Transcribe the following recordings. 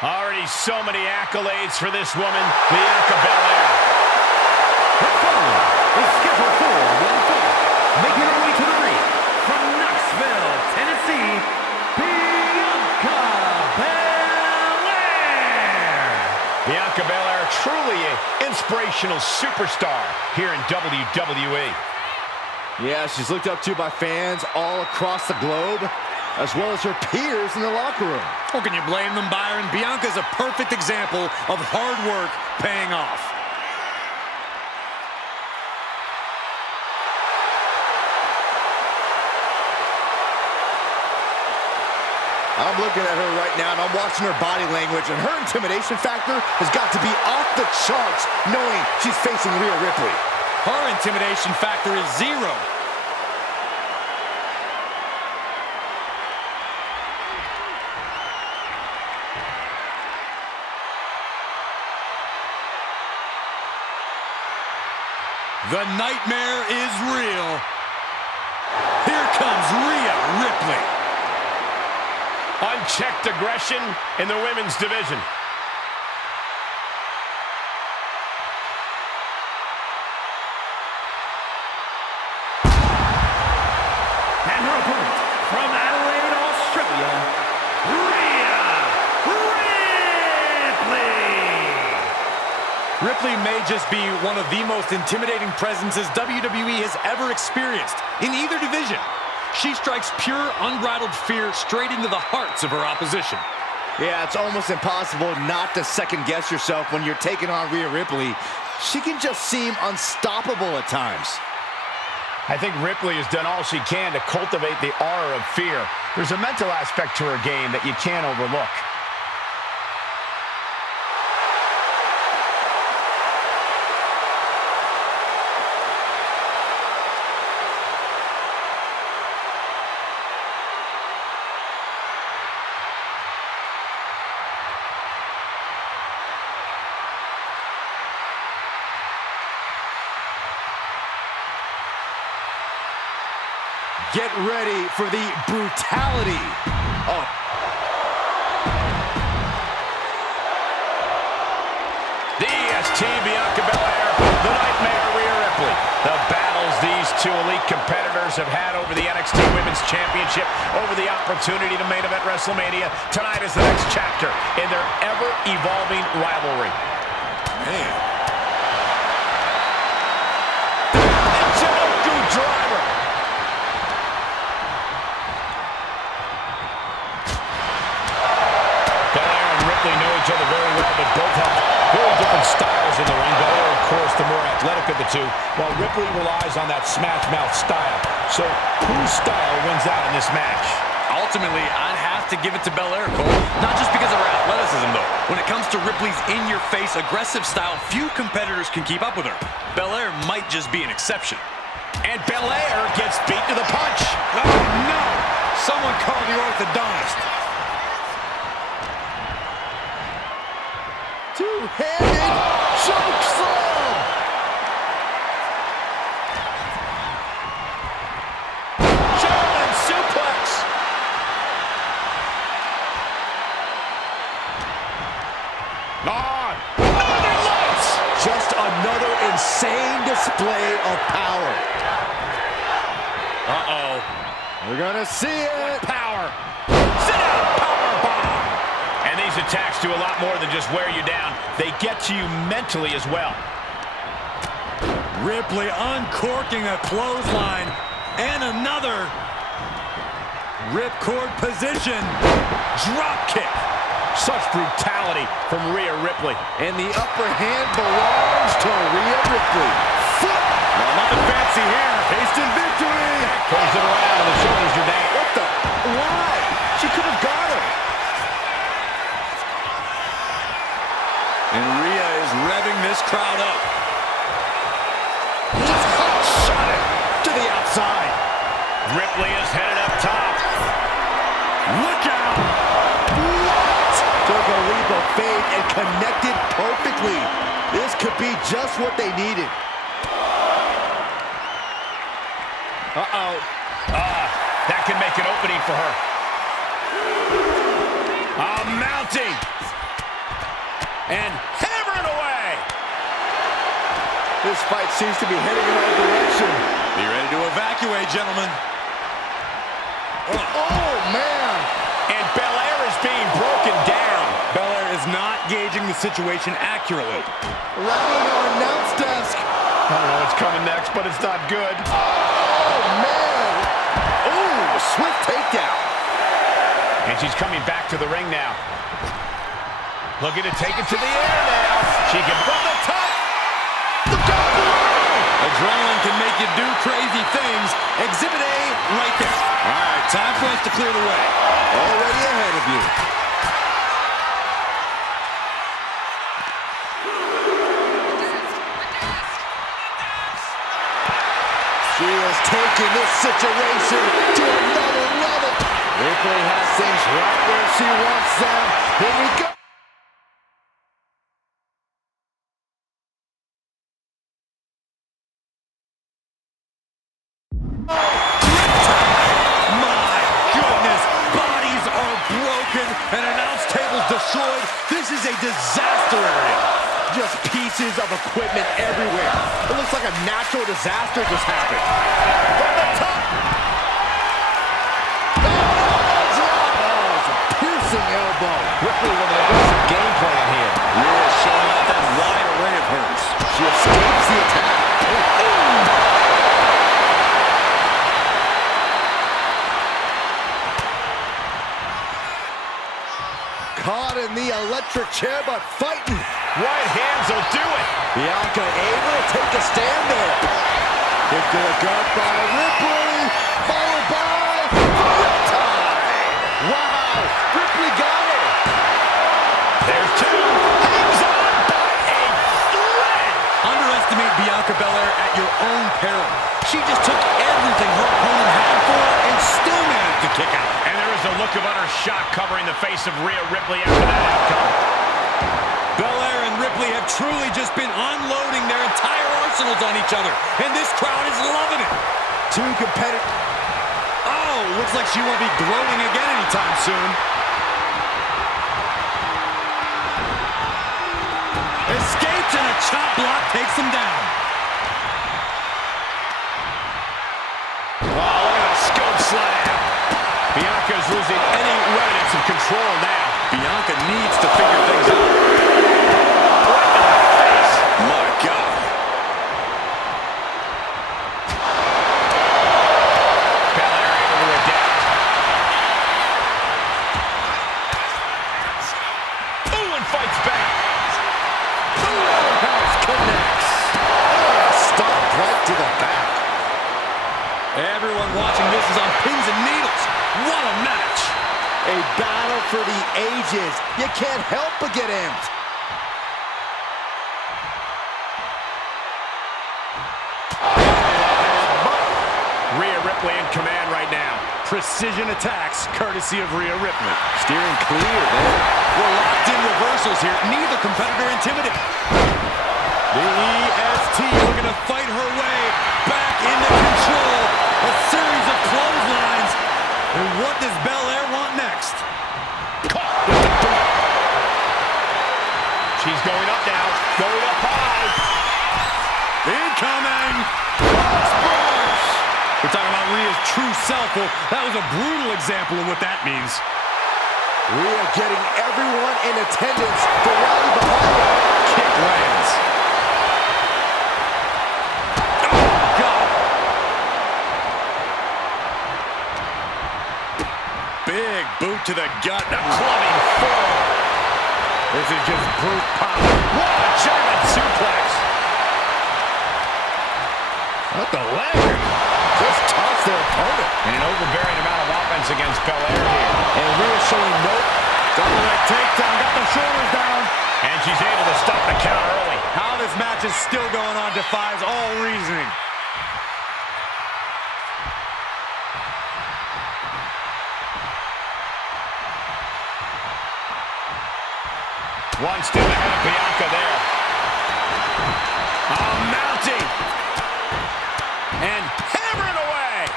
Already so many accolades for this woman, Bianca Belair. Her following is scheduled for one fall, making her way to the ring from Knoxville, Tennessee, Bianca Belair. Bianca Belair, truly an inspirational superstar here in WWE. Yeah, she's looked up to by fans all across the globe, as well as her peers in the locker room. How can you blame them, Byron? Bianca's a perfect example of hard work paying off. I'm looking at her right now, and I'm watching her body language, and her intimidation factor has got to be off the charts, knowing she's facing Rhea Ripley. Her intimidation factor is 0. The nightmare is real. Here comes Rhea Ripley. Unchecked aggression in the women's division. And her opponent from Adelaide, Australia, Rhea Ripley. Ripley may just be one of the most intimidating presences WWE has ever experienced in either division. She strikes pure, unbridled fear straight into the hearts of her opposition. Yeah, it's almost impossible not to second-guess yourself when you're taking on Rhea Ripley. She can just seem unstoppable at times. I think Ripley has done all she can to cultivate the aura of fear. There's a mental aspect to her game that you can't overlook. Get ready for the brutality. Oh. The EST, Bianca Belair, the Nightmare Rhea Ripley. The battles these two elite competitors have had over the NXT Women's Championship, over the opportunity to main event WrestleMania. Tonight is the next chapter in their ever-evolving rivalry. Man. Driver. Belair and Ripley know each other very well, but both have very different styles in the ring. Belair, of course, the more athletic of the two, while Ripley relies on that smash mouth style. So whose style wins out in this match? Ultimately, I'd have to give it to Belair, Cole. Not just because of her athleticism, though. When it comes to Ripley's in-your-face aggressive style, few competitors can keep up with her. Belair might just be an exception. And Belair gets beat to the punch. Oh, no! Someone call the orthodontist. Two-handed choke slam. German suplex. Northern Lights. Just another insane display of power. Uh-oh. We're gonna see it. Power. Sit down. Power bomb. And these attacks do a lot more than just wear you down. They get to you mentally as well. Ripley uncorking a clothesline. And another. Ripcord position. Drop kick. Such brutality from Rhea Ripley. And the upper hand belongs to Rhea Ripley. Foot. Well, nothing fancy here. Hasted victory. Turns it around and the shoulders are down. What the? Why? She could have got him. And Rhea is revving this crowd up. Just shot it to the outside. Ripley is headed up top. Look out! What? Took a leap of faith and connected perfectly. This could be just what they needed. Uh-oh. That can make an opening for her. Mounting. and hammering away. This fight seems to be heading in our direction. Be ready to evacuate, gentlemen. Oh, man. And Belair is being broken down. Belair is not gauging the situation accurately. Rattling our announce desk. I don't know what's coming next, but it's not good. Oh, man. Oh, swift takedown. And she's coming back to the ring now. Looking to take it to the air now. She can from the top. Look out below. Adrenaline can make you do crazy things. Exhibit A right there. All right, time for us to clear the way. Already ahead of you. She is taking this situation to another level. Ripley has things right where she wants them. Here we go. My goodness, bodies are broken and announce tables destroyed. This is a disaster area. Just pieces of equipment everywhere. It looks like a natural disaster just happened. From the top. Oh, it's a piercing elbow. Ripley with an aggressive game plan here. Rhea showing off that wide array of hers. She escapes the attack. Caught in the electric chair, but fighting. Right hands will do it. Bianca able to take a stand there. Kick to the gut by Ripley, followed by Riptide. Wow, Ripley got her. There's two. Hangs on by a thread. Underestimate Bianca Belair at your own peril. She just took everything her opponent had for her and still managed to kick out. And there is a look of utter shock covering the face of Rhea Ripley after that outcome. Belair and Ripley have truly just been unloading their entire arsenals on each other, and this crowd is loving it. Two competitors. Oh, looks like she won't be gloating again anytime soon. Escapes and a chop block takes him down. Oh, look at the scope slam. Bianca's losing any remnants of control now. Bianca needs to figure things out. Right in the face. My God. Belair able to adapt. Ooh, and fights back. House connects. Oh, stop right to the back. Everyone watching this is on pins and needles. What a match. A battle for the ages. You can't help but get amped. Rhea Ripley in command right now. Precision attacks, courtesy of Rhea Ripley. Steering clear there. We're locked in reversals here. Neither competitor intimidated. The EST looking to fight her way back into control. A series of clotheslines. And what does Belair want next? Caught with the boot. She's going up now. Going up high. Incoming! Crossbars! We're talking about Rhea's true self. Well, that was a brutal example of what that means. Rhea getting everyone in attendance to rally behind her. Kick lands. Oh, God. Big boot to the gut. The clubbing forearm. This is just brute power. What a German suplex. What the leg? Just tossed their opponent. And an overbearing amount of offense against Belair here. And Rhea showing no. Double leg takedown. Got the shoulders down. And she's able to stop the count early. How this match is still going on defies all reasoning. One step ahead of Bianca there. Oh, mounting. And hammering away.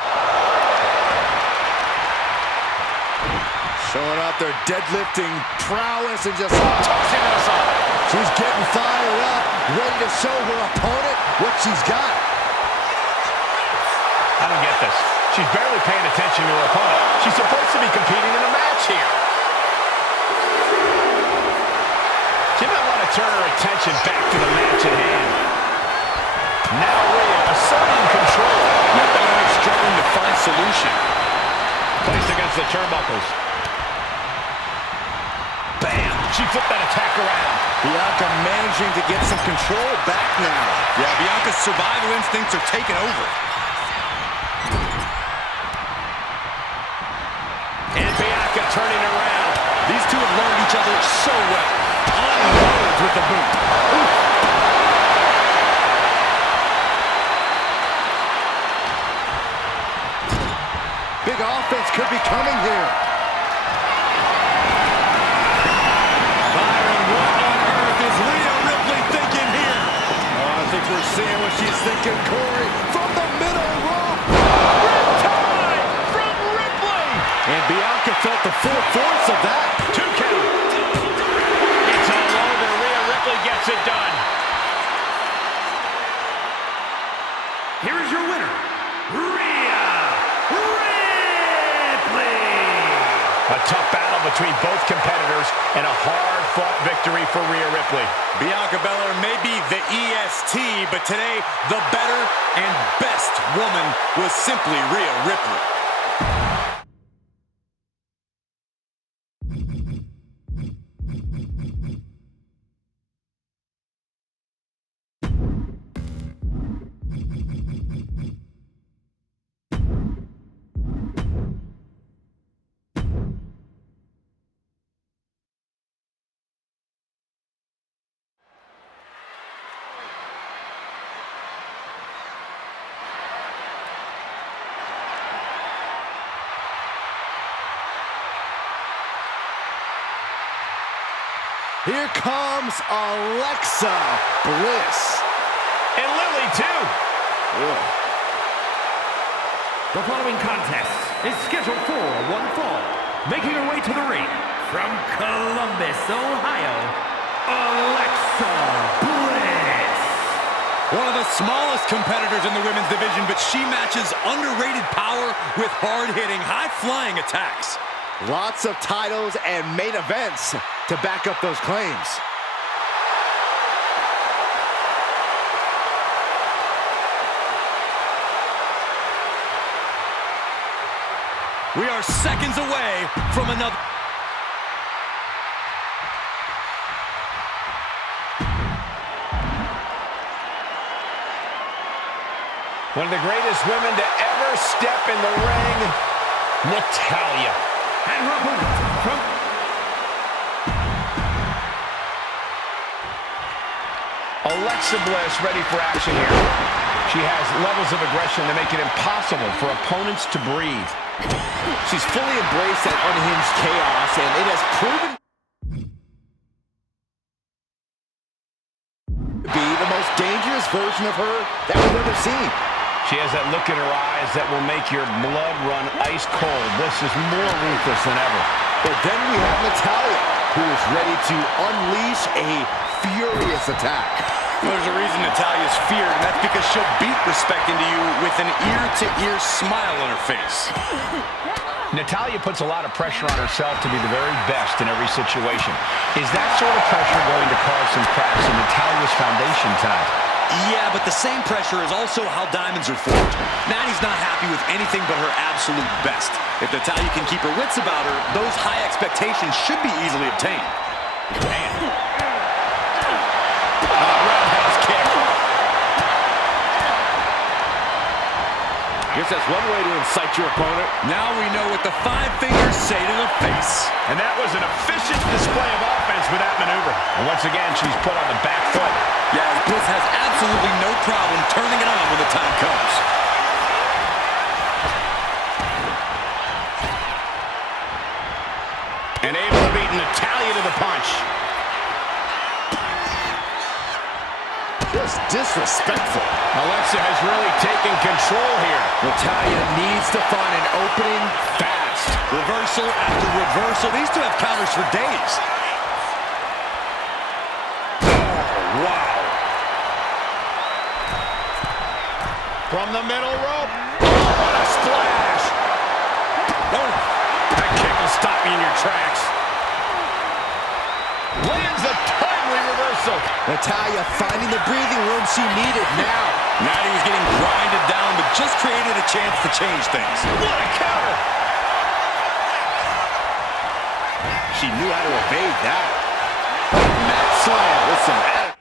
Showing off their deadlifting prowess and just tossing it aside. She's getting fired up, ready to show her opponent what she's got. I don't get this. She's barely paying attention to her opponent. She's supposed to be competing in a match here. She might want to turn her attention back to the match at hand. Now Rhea asserting control. Now Belair struggling to find solution. Placed against the turnbuckles. Bam! She flipped that attack around. Bianca managing to get some control back now. Yeah, Bianca's survival instincts are taking over. And Bianca turning around. These two have learned each other so well. Unloads with the boot. Ooh. Big offense could be coming here. Byron, what on earth is Rhea Ripley thinking here? Oh, I think we're seeing what she's thinking, Corey. From the middle rope. Riptide from Ripley. And Bianca felt the full force of that. 2 count. It's all over. Rhea Ripley gets it done. Here is your winner, Rhea Ripley. A tough battle between both competitors and a hard-fought victory for Rhea Ripley. Bianca Belair may be the EST, but today, the better and best woman was simply Rhea Ripley. Here comes Alexa Bliss. And Lily, too. Ugh. The following contest is scheduled for one fall. Making her way to the ring from Columbus, Ohio, Alexa Bliss. One of the smallest competitors in the women's division, but she matches underrated power with hard-hitting, high-flying attacks. Lots of titles and main events to back up those claims. We are seconds away from another. One of the greatest women to ever step in the ring, Natalya. And her opponent from... Alexa Bliss ready for action here. She has levels of aggression that make it impossible for opponents to breathe. She's fully embraced that unhinged chaos, and it has proven to be the most dangerous version of her that we've ever seen. She has that look in her eyes that will make your blood run ice cold. Bliss is more ruthless than ever. But then we have Natalya, who is ready to unleash a furious attack. There's a reason Natalya's feared, and that's because she'll beat respect into you with an ear-to-ear smile on her face. Natalya puts a lot of pressure on herself to be the very best in every situation. Is that sort of pressure going to cause some cracks in Natalya's foundation tonight? Yeah, but the same pressure is also how diamonds are formed. Natty's not happy with anything but her absolute best. If Natalya can keep her wits about her, those high expectations should be easily obtained. Roundhouse kick. Guess that's one way to incite your opponent. Now we know what the 5 fingers say to the face. And that was an efficient display of offense with that maneuver. And once again, she's put on the back foot. Yeah, Bliss has absolutely no problem turning it on when the time comes. And able to beat Natalya to the punch. Just disrespectful. Alexa has really taken control here. Natalya needs to find an opening fast. Reversal after reversal. These two have counters for days. Oh, wow. From the middle rope. Oh, what a splash. Oh, that kick will stop you in your tracks. Lands a timely reversal. Natalya finding the breathing room she needed now. Natty was getting grinded down, but just created a chance to change things. What a counter. She knew how to evade that. Mat slam with some attitude.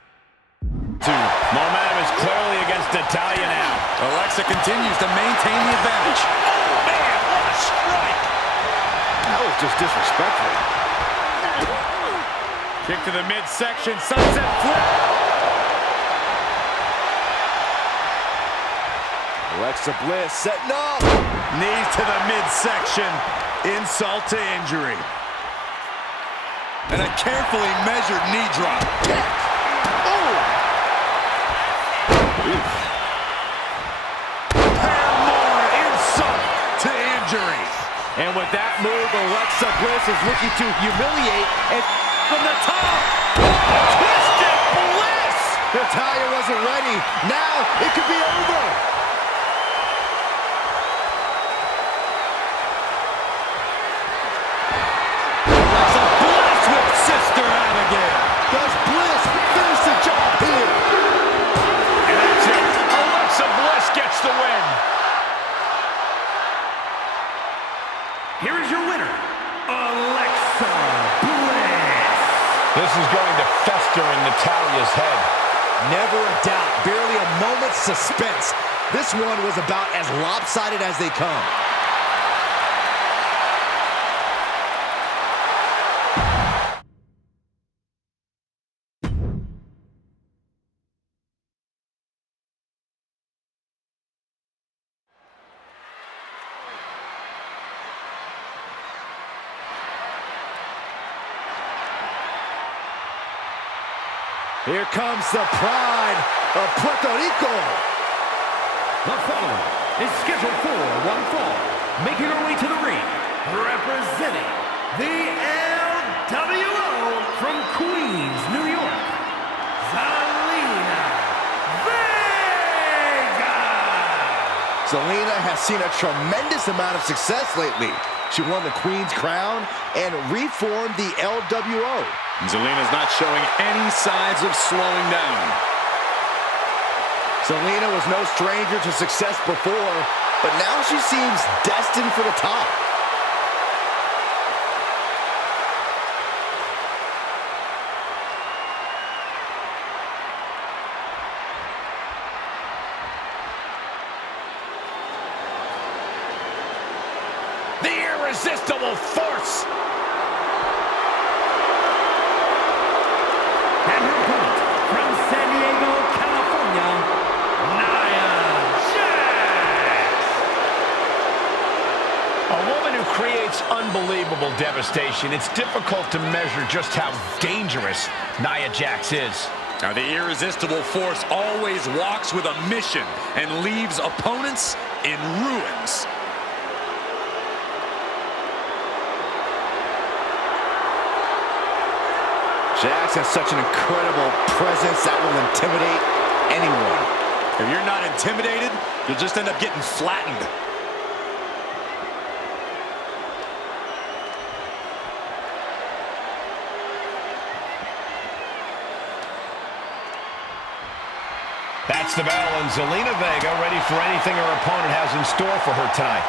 Momentum is clearly against Natalya now. Alexa continues to maintain the advantage. Oh, man, what a strike. That was just disrespectful. Kick to the midsection, sunset flip. Alexa Bliss setting up. Knees to the midsection. Insult to injury. And a carefully measured knee drop. Oh! And more insult to injury. And with that move, Alexa Bliss is looking to humiliate and from the top. Twisted Bliss. Natalya wasn't ready. Now it could be over. Alexa Bliss with Sister Abigail. Does Bliss finish the job here? And that's it. Alexa Bliss gets the win. Here is your winner, Alexa Bliss. This is going to fester in Natalya's head. Never a doubt, barely a moment's suspense. This one was about as lopsided as they come. Here comes the pride of Puerto Rico. The following is scheduled for one fall, making her way to the ring, representing the LWO from Queens, New York, Zelina Vega. Zelina has seen a tremendous amount of success lately. She won the Queen's Crown and reformed the LWO. Zelina's not showing any signs of slowing down. Zelina was no stranger to success before, but now she seems destined for the top. The irresistible force. And her opponent from San Diego, California, Nia Jax. A woman who creates unbelievable devastation. It's difficult to measure just how dangerous Nia Jax is. Now, the irresistible force always walks with a mission and leaves opponents in ruins. Jax has such an incredible presence that will intimidate anyone. If you're not intimidated, you'll just end up getting flattened. That's the battle, and Zelina Vega ready for anything her opponent has in store for her tonight.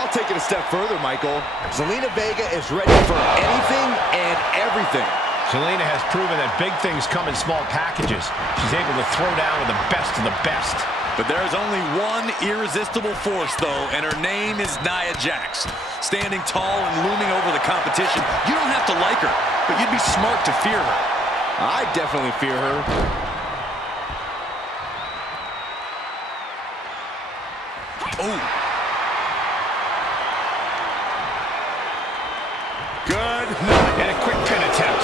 I'll take it a step further, Michael. Zelina Vega is ready for anything and everything. Zelina has proven that big things come in small packages. She's able to throw down with the best of the best. But there's only one irresistible force, though, and her name is Nia Jax. Standing tall and looming over the competition, you don't have to like her, but you'd be smart to fear her. I definitely fear her. Oh. Good night. And a quick pin attempt.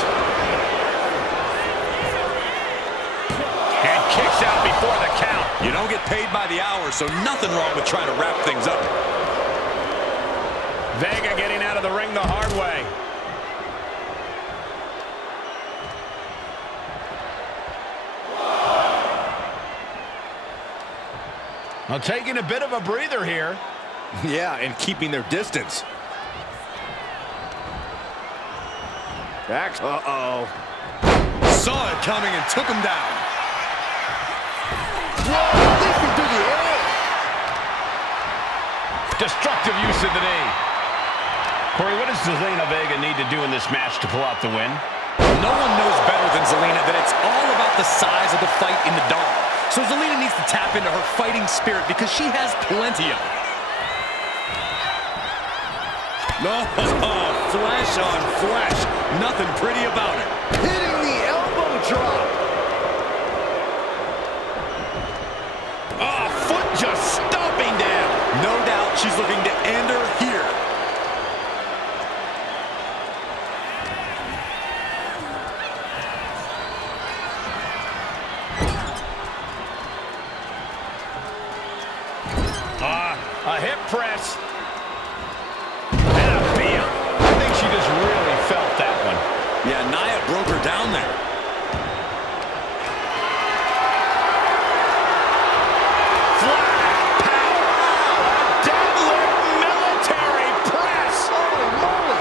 And kicks out before the count. You don't get paid by the hour, so nothing wrong with trying to wrap things up. Vega getting out of the ring the hard way. Well, taking a bit of a breather here. Yeah, and keeping their distance. Jax, uh-oh. Saw it coming and took him down. Whoa, leaping through the air. Destructive use of the knee. Corey, what does Zelina Vega need to do in this match to pull out the win? No one knows better than Zelina that it's all about the size of the fight in the dark. So Zelina needs to tap into her fighting spirit because she has plenty of it. No, flesh on flesh. Nothing pretty about it. Hitting the elbow drop. Foot just stomping down. No doubt she's looking to end her here. A hip press. And a beat. I think she just really felt that one. Yeah, Nia broke her down there. Flat power. Deadlift military press. Holy moly.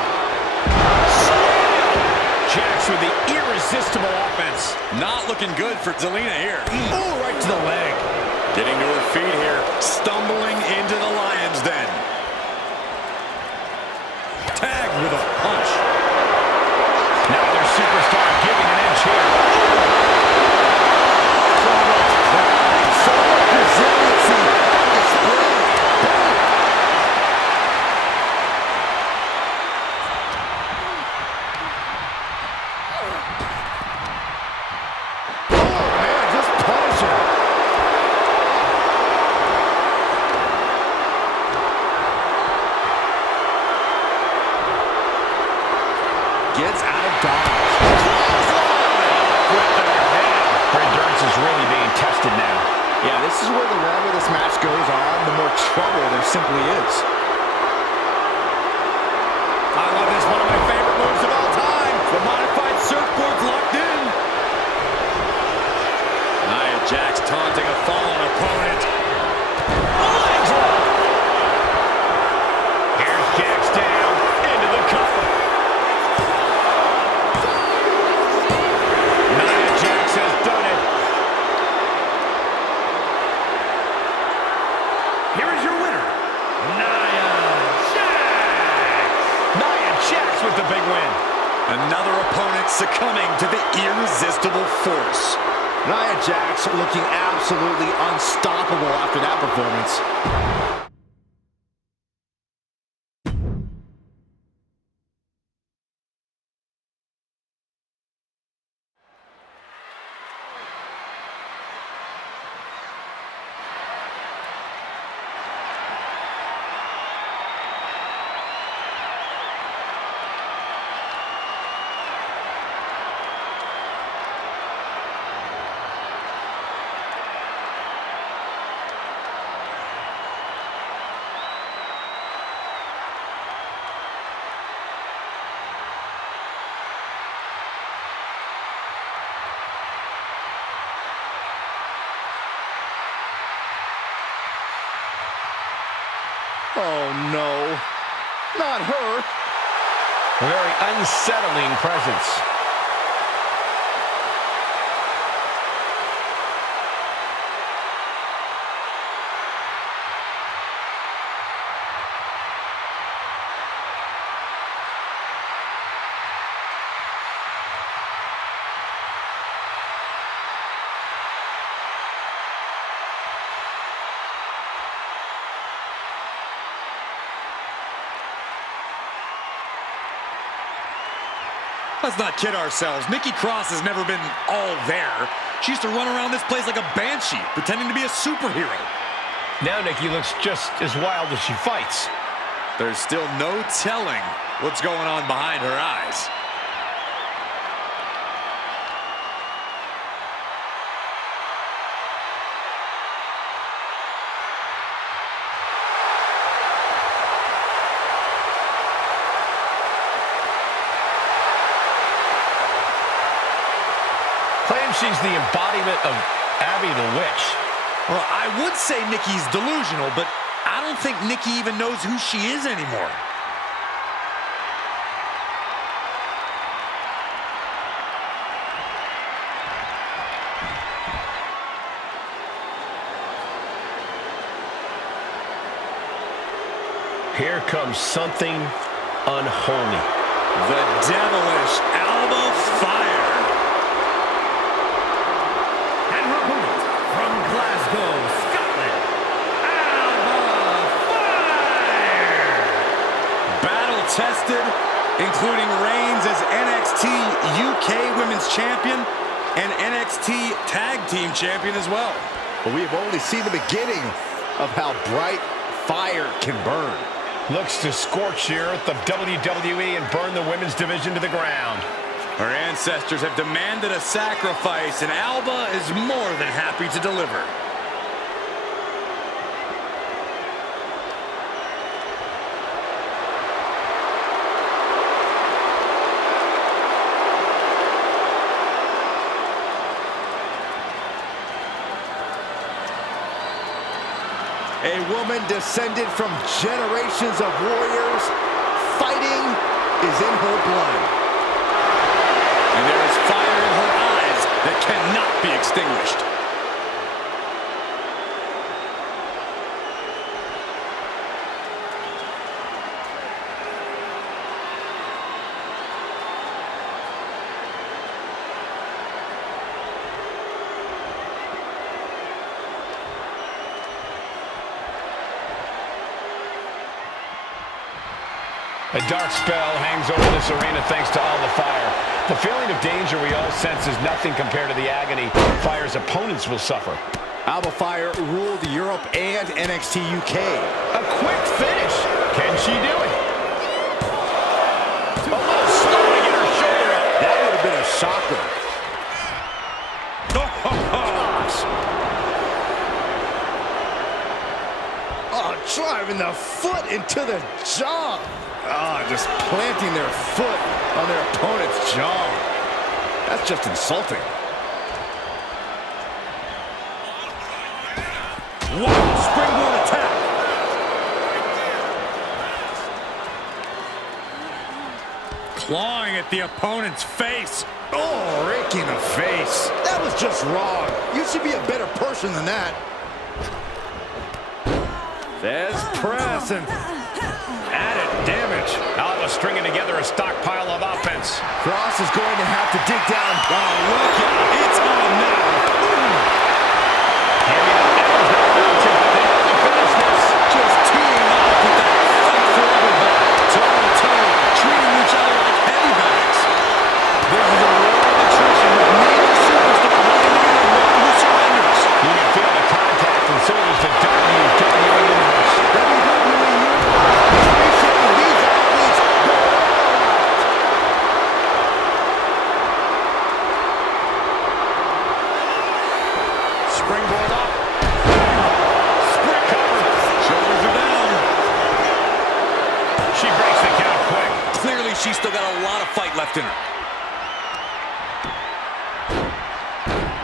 Slam. Jax with the irresistible offense. Not looking good for Zelina here. Oh, right to the leg. Getting to her feet here. Stumbling into the lion's den. Tagged with a punch. Now their superstar giving an inch here. So much resiliency on display. Oh, man, just punishing. Gets out of dodge. With their head. Her endurance is really being tested now. Yeah, this is where the longer this match goes on, the more trouble there simply is. I love this. One of my favorite moves of all time. The modified surfboard's locked in. Nia Jax taunting a fallen opponent. Leg drop. Here's Jax down into the cover. Nia Jax has done it. Here is your winner, Nia Jax. Nia Jax with the big win. Another opponent succumbing to the irresistible force. Nia Jax looking absolutely unstoppable after that performance. Oh no, not her. A very unsettling presence. Let's not kid ourselves. Nikki Cross has never been all there. She used to run around this place like a banshee, pretending to be a superhero. Now Nikki looks just as wild as she fights. There's still no telling what's going on behind her eyes. she's the embodiment of Abby the Witch. Well, I would say Nikki's delusional, but I don't think Nikki even knows who she is anymore. Here comes something unholy. The devilish Alba Fire. And her opponent from Glasgow, Scotland, Alba Fire. Battle-tested, including reigns as NXT UK Women's Champion and NXT Tag Team Champion as well. But we have only seen the beginning of how bright fire can burn. Looks to scorch here at the WWE and burn the women's division to the ground. Her ancestors have demanded a sacrifice, and Alba is more than happy to deliver. A woman descended from generations of warriors. Fighting is in her blood. And there is fire in her eyes that cannot be extinguished. A dark spell hangs over this arena thanks to all the fire. The feeling of danger we all sense is nothing compared to the agony Fire's opponents will suffer. Alba Fire ruled Europe and NXT UK. A quick finish. Can she do it? A little slow to get her shoulder up. That would have been a shocker. Oh, driving the foot into the jaw. Just planting their foot on their opponent's jaw. That's just insulting. Wow, springboard attack. Clawing at the opponent's face. Oh, raking the face. That was just wrong. You should be a better person than that. There's press and added damage. Alba stringing together a stockpile of offense. Cross is going to have to dig down. Oh, look out. It's on now. Just teeing off with that fight forever back. Toe-to-toe, treating each other like heavy bags. This is a war of attrition with neither superstar wanting to be the one who surrenders. You can feel the contact, and so does the WWE Universe. Springboard up. Spring cover. Shoulders are down. She breaks the count quick. Clearly, she's still got a lot of fight left in her.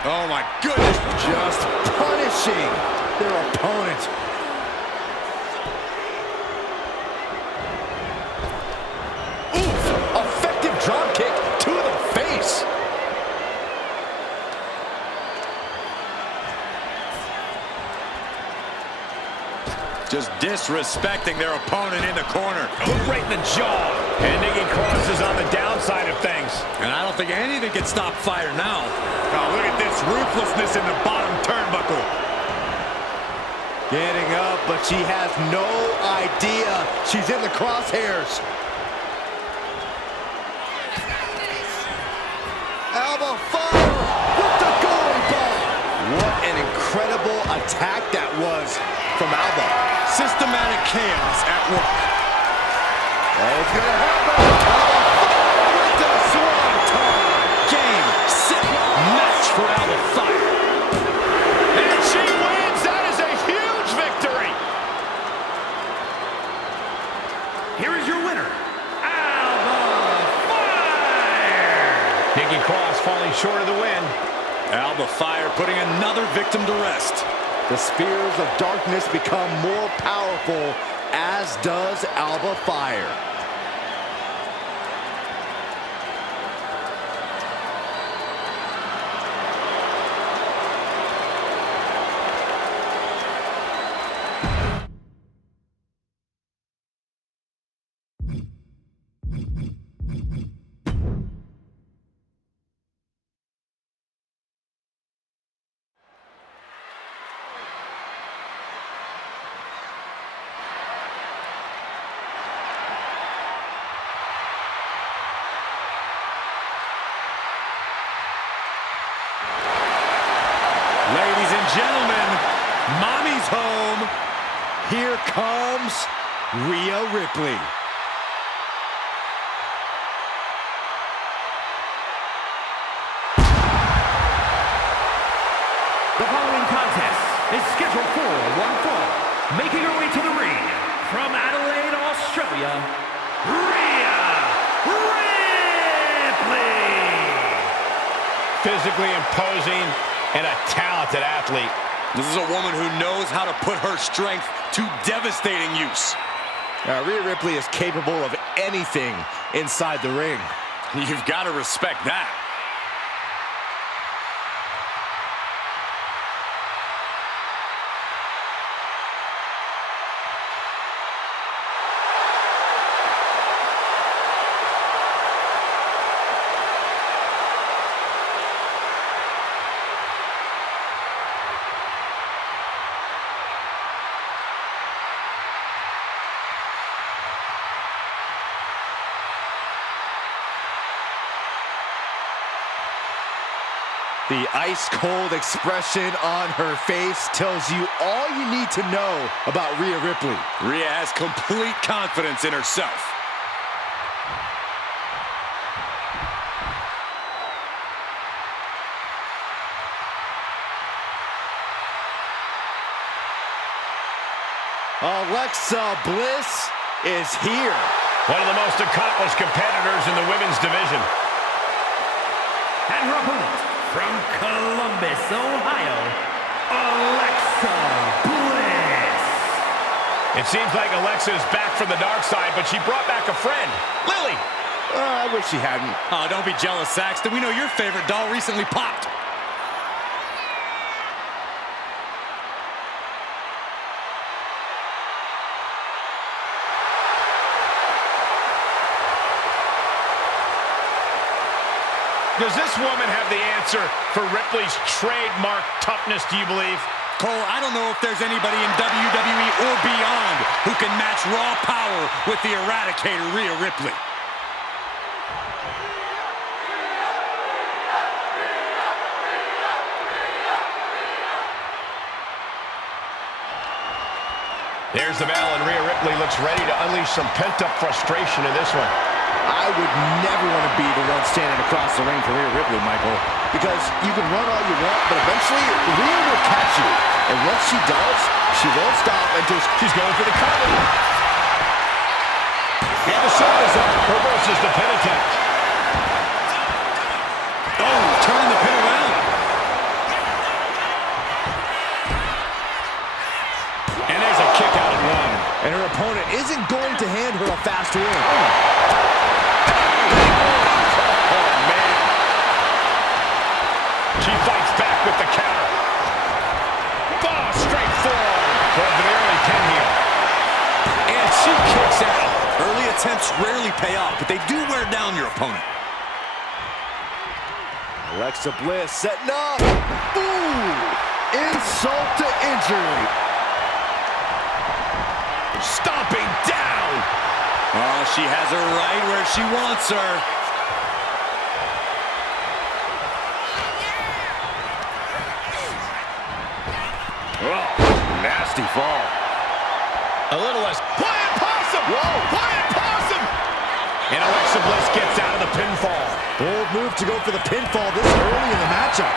Oh, my goodness. Just punishing their opponent. Oof! Effective drop kick to the face. Just disrespecting their opponent in the corner. Hook right in the jaw. And Nikki Cross is on the downside of things. And I don't think anything can stop Fire now. Oh, look at this ruthlessness in the bottom turnbuckle. Getting up, but she has no idea she's in the crosshairs. Alba Fire with the goalie bomb. What an incredible attack that was from Alba. Systematic chaos at work. Oh, it's gonna happen. Alba Fire with the swanton. Game, set, match for Alba Fire. And she wins. That is a huge victory. Here is your winner, Alba Fire. Nikki Cross falling short of the win. Alba Fire putting another victim to rest. The spears of darkness become more powerful, as does Alba Fire. Ladies and gentlemen, mommy's home. Here comes Rhea Ripley. The following contest is scheduled for one fall. Making her way to the ring from Adelaide, Australia, Rhea Ripley. Physically imposing and a talented athlete. This is a woman who knows how to put her strength to devastating use. Rhea Ripley is capable of anything inside the ring. You've got to respect that. The ice-cold expression on her face tells you all you need to know about Rhea Ripley. Rhea has complete confidence in herself. Alexa Bliss is here. One of the most accomplished competitors in the women's division. And her opponent from Columbus, Ohio, Alexa Bliss. It seems like Alexa is back from the dark side, but she brought back a friend, Lily. I wish she hadn't. Oh, don't be jealous, Saxton. We know your favorite doll recently popped. Does this woman have the answer for Ripley's trademark toughness, do you believe? Cole, I don't know if there's anybody in WWE or beyond who can match raw power with the Eradicator, Rhea Ripley. There's the bell, and Rhea Ripley looks ready to unleash some pent-up frustration in this one. I would never want to be the one standing across the ring for Rhea Ripley, Michael. Because you can run all you want, but eventually Rhea will catch you. And once she does, she won't stop until She's going for the cover. And the shoulders up, reverses the pin attempt. Oh, turning the pin around. And there's a kick out at one. and her opponent isn't going to hand her a fast win. She fights back with the counter. Oh, straight forward. Towards the early pin here. And she kicks out. Early attempts rarely pay off, but they do wear down your opponent. Alexa Bliss setting up. Ooh! Insult to injury. Stomping down. Oh, she has her right where she wants her. Oh, nasty fall. A little less. Flying possum! Whoa! Flying possum! And Alexa Bliss gets out of the pinfall. Bold move to go for the pinfall this early in the matchup.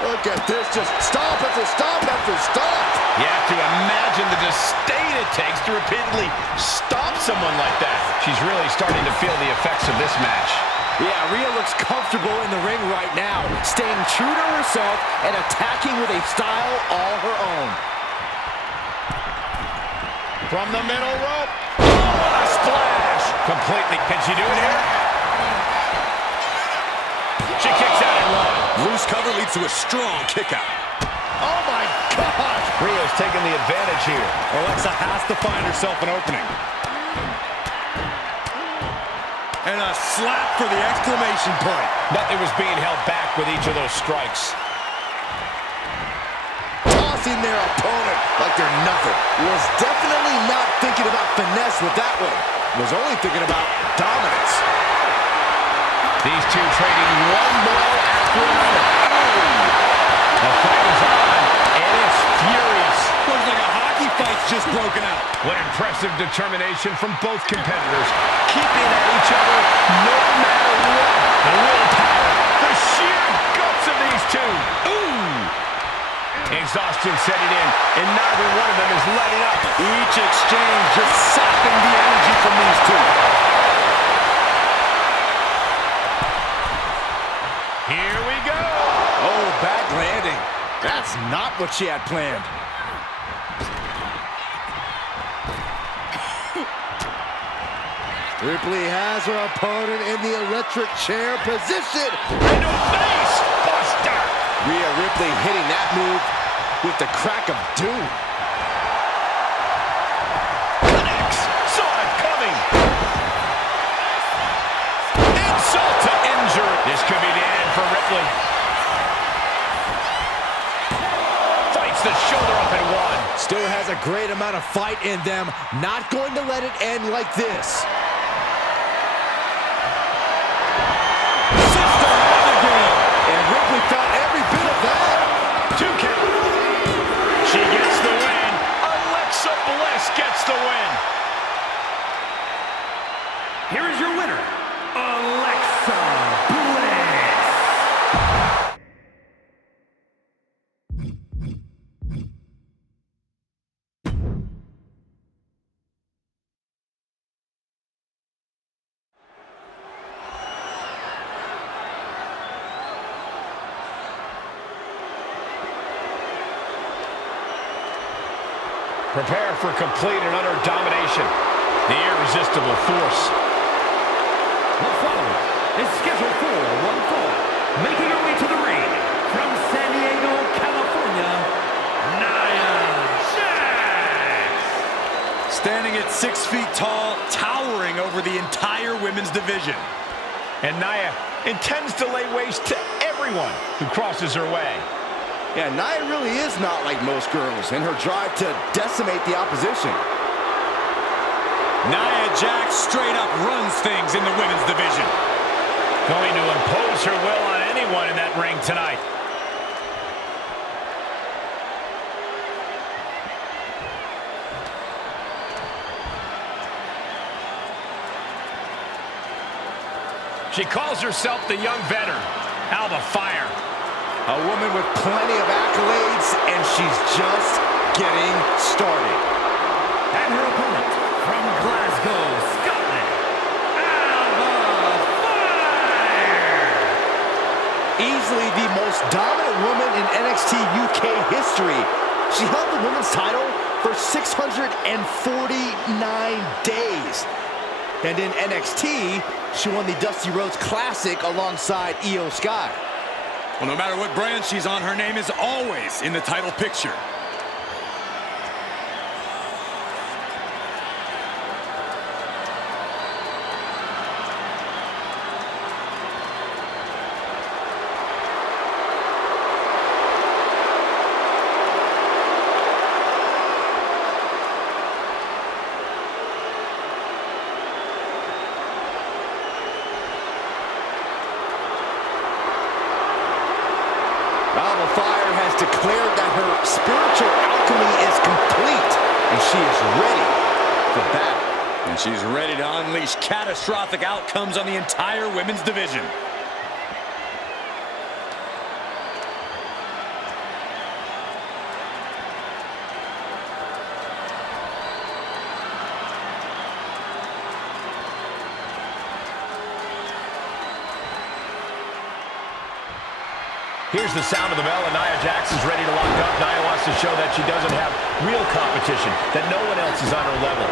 Look at this, just stomp after stomp after stomp. You have to imagine the disdain it takes to repeatedly stomp someone like that. She's really starting to feel the effects of this match. Yeah, Rhea looks comfortable in the ring right now, staying true to herself and attacking with a style all her own. From the middle rope. Oh, what a splash. Completely. Can she do it here? She kicks out at one. Loose cover leads to a strong kick out. Oh, my gosh. Rhea's taking the advantage here. Alexa has to find herself an opening. And a slap for the exclamation point. Nothing was being held back with each of those strikes. Tossing their opponent like they're nothing. Was definitely not thinking about finesse with that one. Was only thinking about dominance. These two trading one blow after another. The fight is on, and it's furious. Looks like a hockey fight's just broken out. What impressive determination from both competitors, keeping at each other no matter what. The willpower, the sheer guts of these two. Ooh! Exhaustion setting in, and neither one of them is letting up. Each exchange just sapping the energy from these two. Here we go. Oh, bad landing. That's not what she had planned. Ripley has her opponent in the electric chair position. Into a face buster. Rhea Ripley hitting that move with the crack of doom. Connects. Saw it coming. Insult to injury. This could be the end for Ripley. Fights the shoulder up at one. Still has a great amount of fight in them. Not going to let it end like this. And Ripley felt every bit of that. 2 count. She gets the win. Alexa Bliss gets the win. Here is your winner, Alexa Bliss. Prepare for complete and utter domination. The irresistible force. The following is scheduled for one fall. Making her way to the ring from San Diego, California, Nia Jax. Standing at 6 feet tall, towering over the entire women's division. And Nia intends to lay waste to everyone who crosses her way. Yeah, Nia really is not like most girls in her drive to decimate the opposition. Nia Jax straight up runs things in the women's division. Going to impose her will on anyone in that ring tonight. She calls herself the young veteran, Alba Fire. A woman with plenty of accolades, and she's just getting started. And her opponent from Glasgow, Scotland, Alba Fire. Easily the most dominant woman in NXT UK history. She held the women's title for 649 days. And in NXT, she won the Dusty Rhodes Classic alongside Io Sky. Well, no matter what brand she's on, her name is always in the title picture. Alba Fire has declared that her spiritual alchemy is complete, and she is ready for battle. And she's ready to unleash catastrophic outcomes on the entire women's division. Here's the sound of the bell, and Nia Jax's ready to lock up. Nia wants to show that she doesn't have real competition, that no one else is on her level.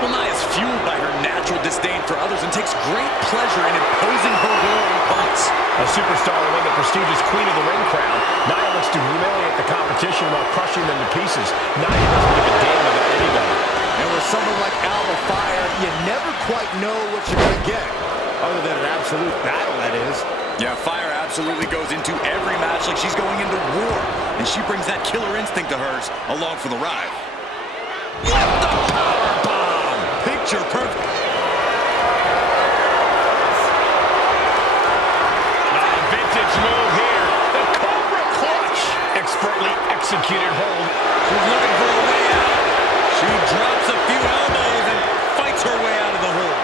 Well, Nia's fueled by her natural disdain for others and takes great pleasure in imposing her will on opponents. A superstar will win the prestigious Queen of the Ring crown. Nia looks to humiliate the competition while crushing them to pieces. Nia doesn't give a damn about anybody. And with someone like Alba Fire, you never quite know what you're going to get. Other than an absolute battle, that is. Yeah, Fire absolutely goes into every match like she's going into war. And she brings that killer instinct of hers along for the ride. Lift the powerbomb! Picture perfect. Vintage move here. The Cobra Clutch. Expertly executed hold. She's looking for a way out. She drops a few elbows and fights her way out of the hole.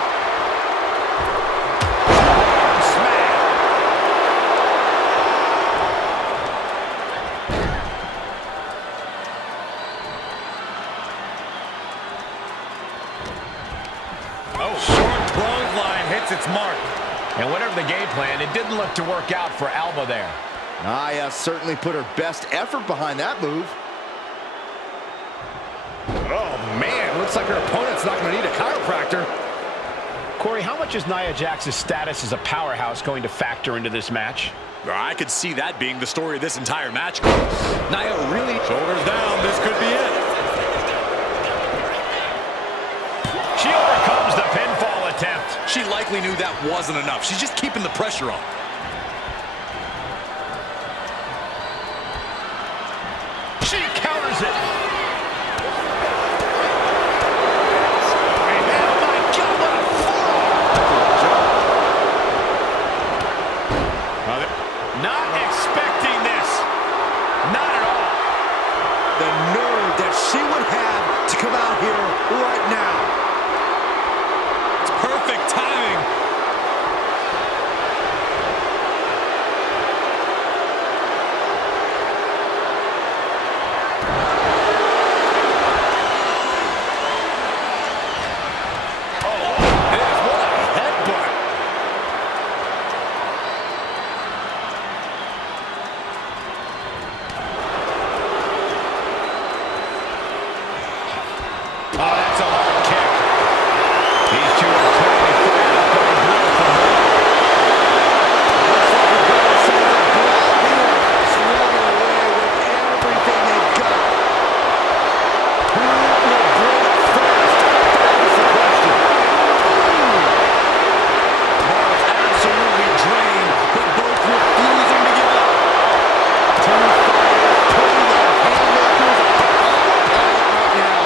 Short clothesline hits its mark. And whatever the game plan, it didn't look to work out for Alba there. Nia certainly put her best effort behind that move. Oh, man, looks like her opponent's not going to need a chiropractor. Corey, how much is Nia Jax's status as a powerhouse going to factor into this match? I could see that being the story of this entire match. Nia really... Shoulders down, this could be it. She overcomes the pinfall attempt. She likely knew that wasn't enough. She's just keeping the pressure on. She counters it. Not expecting this. Not at all. The nerve that she would have to come out here right now. It's perfect timing. Oh, that's a hard kick. These two are clearly fired up on the grill for more. Slugging away with everything they've got. Who will break first? That's the question. Now it's absolutely drained, but both refusing to give up. Two fighters putting their haymakers on right now.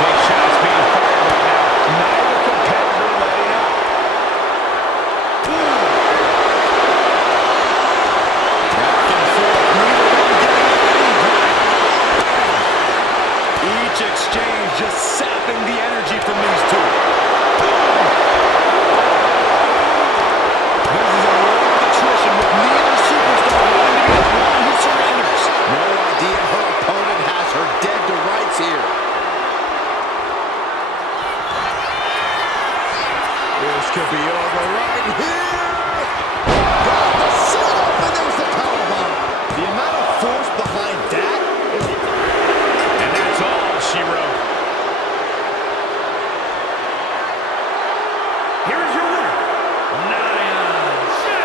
Big shots being fired right now. Neither competitor letting up. Each exchange just sapping the energy from these two. This is a war of attrition with neither superstar wanting to be the one who surrenders. No idea her opponent has her dead to rights here. This could be over right here. Got the setup, and there's the powerbomb. The amount of force behind that is... And that's all she wrote. Here is your winner, Nia Jax.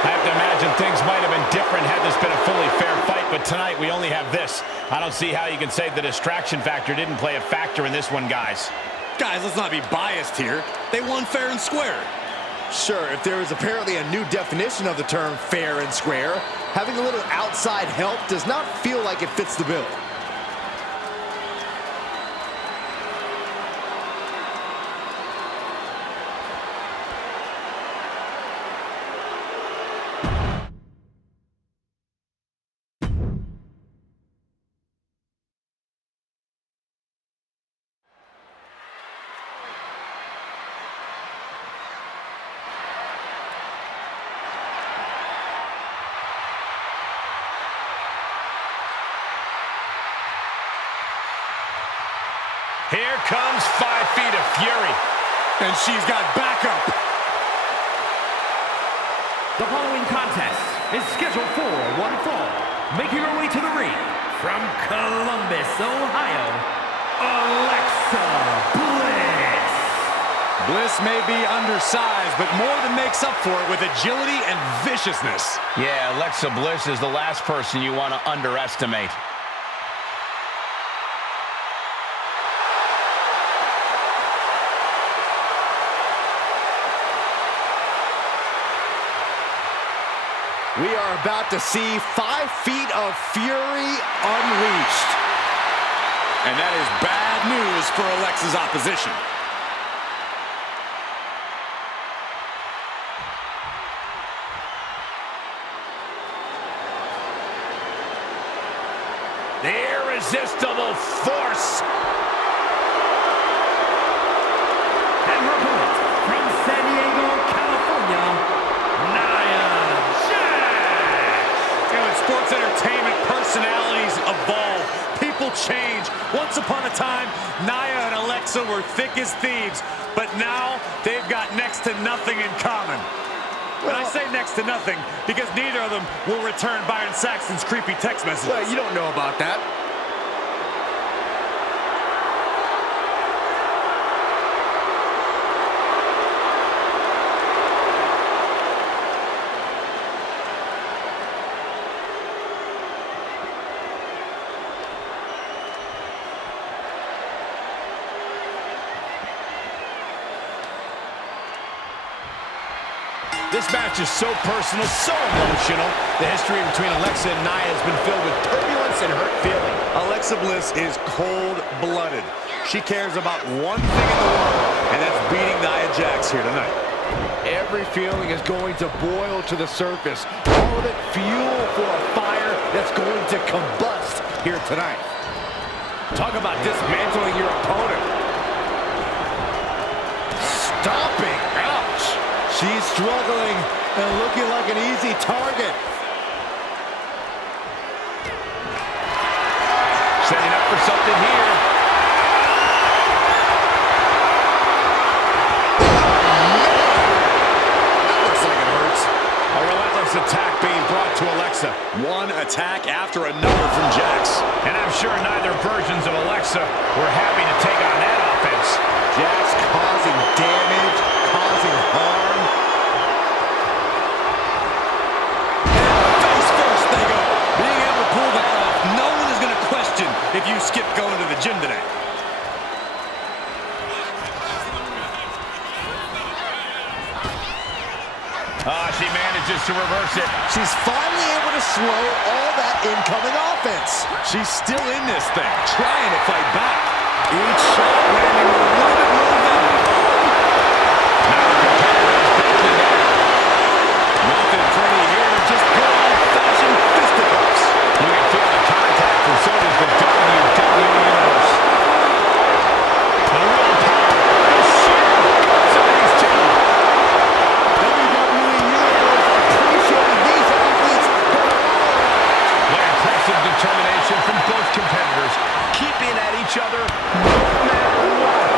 I have to imagine things might have been different had this been a fully fair fight, but tonight we only have this. I don't see how you can say the distraction factor didn't play a factor in this one, guys. Guys, let's not be biased here. They won fair and square. Sure, if there is apparently a new definition of the term fair and square, having a little outside help does not feel like it fits the bill. comes 5 feet of fury. And she's got backup. The following contest is scheduled for one fall. Making her way to the ring from Columbus, Ohio, Alexa Bliss. Bliss may be undersized, but more than makes up for it with agility and viciousness. Yeah, Alexa Bliss is the last person you want to underestimate. We are about to see 5 feet of fury unleashed. And that is bad news for Alexa's opposition. The irresistible force. And her opponent from San Diego, California, Nia Jax. You know, in sports entertainment, personalities evolve. People change. Once upon a time, Nia and Alexa were thick as thieves, but now they've got next to nothing in common. And I say next to nothing because neither of them will return Byron Saxton's creepy text messages. Well, you don't know about that. This match is so personal, so emotional. The history between Alexa and Nia has been filled with turbulence and hurt feeling. Alexa Bliss is cold-blooded. She cares about one thing in the world, and that's beating Nia Jax here tonight. Every feeling is going to boil to the surface. All of it fuel for a fire that's going to combust here tonight. Talk about dismantling your opponent. Stomping. Ouch. She's struggling and looking like an easy target. Setting up for something here. That looks like it hurts. A relentless attack being brought to Alexa. One attack after another from Jax. And I'm sure neither versions of Alexa were happy to take on that offense. Jax causing damage, causing harm. Face first they go. Being able to pull that off, no one is going to question if you skip going to the gym today. She manages to reverse it. She's finally able to slow all that incoming offense. She's still in this thing, trying to fight back. Each shot landing with a little bit more venom. Now the competitor is back in there. Nothing pretty here, just good old-fashioned fisticuffs. You can feel the contact, and so does the WWE Universe. The real power is sheer guts of these two. WWE Universe appreciating these athletes going all out. An impressive determination from both competitors, keeping at each other no matter what.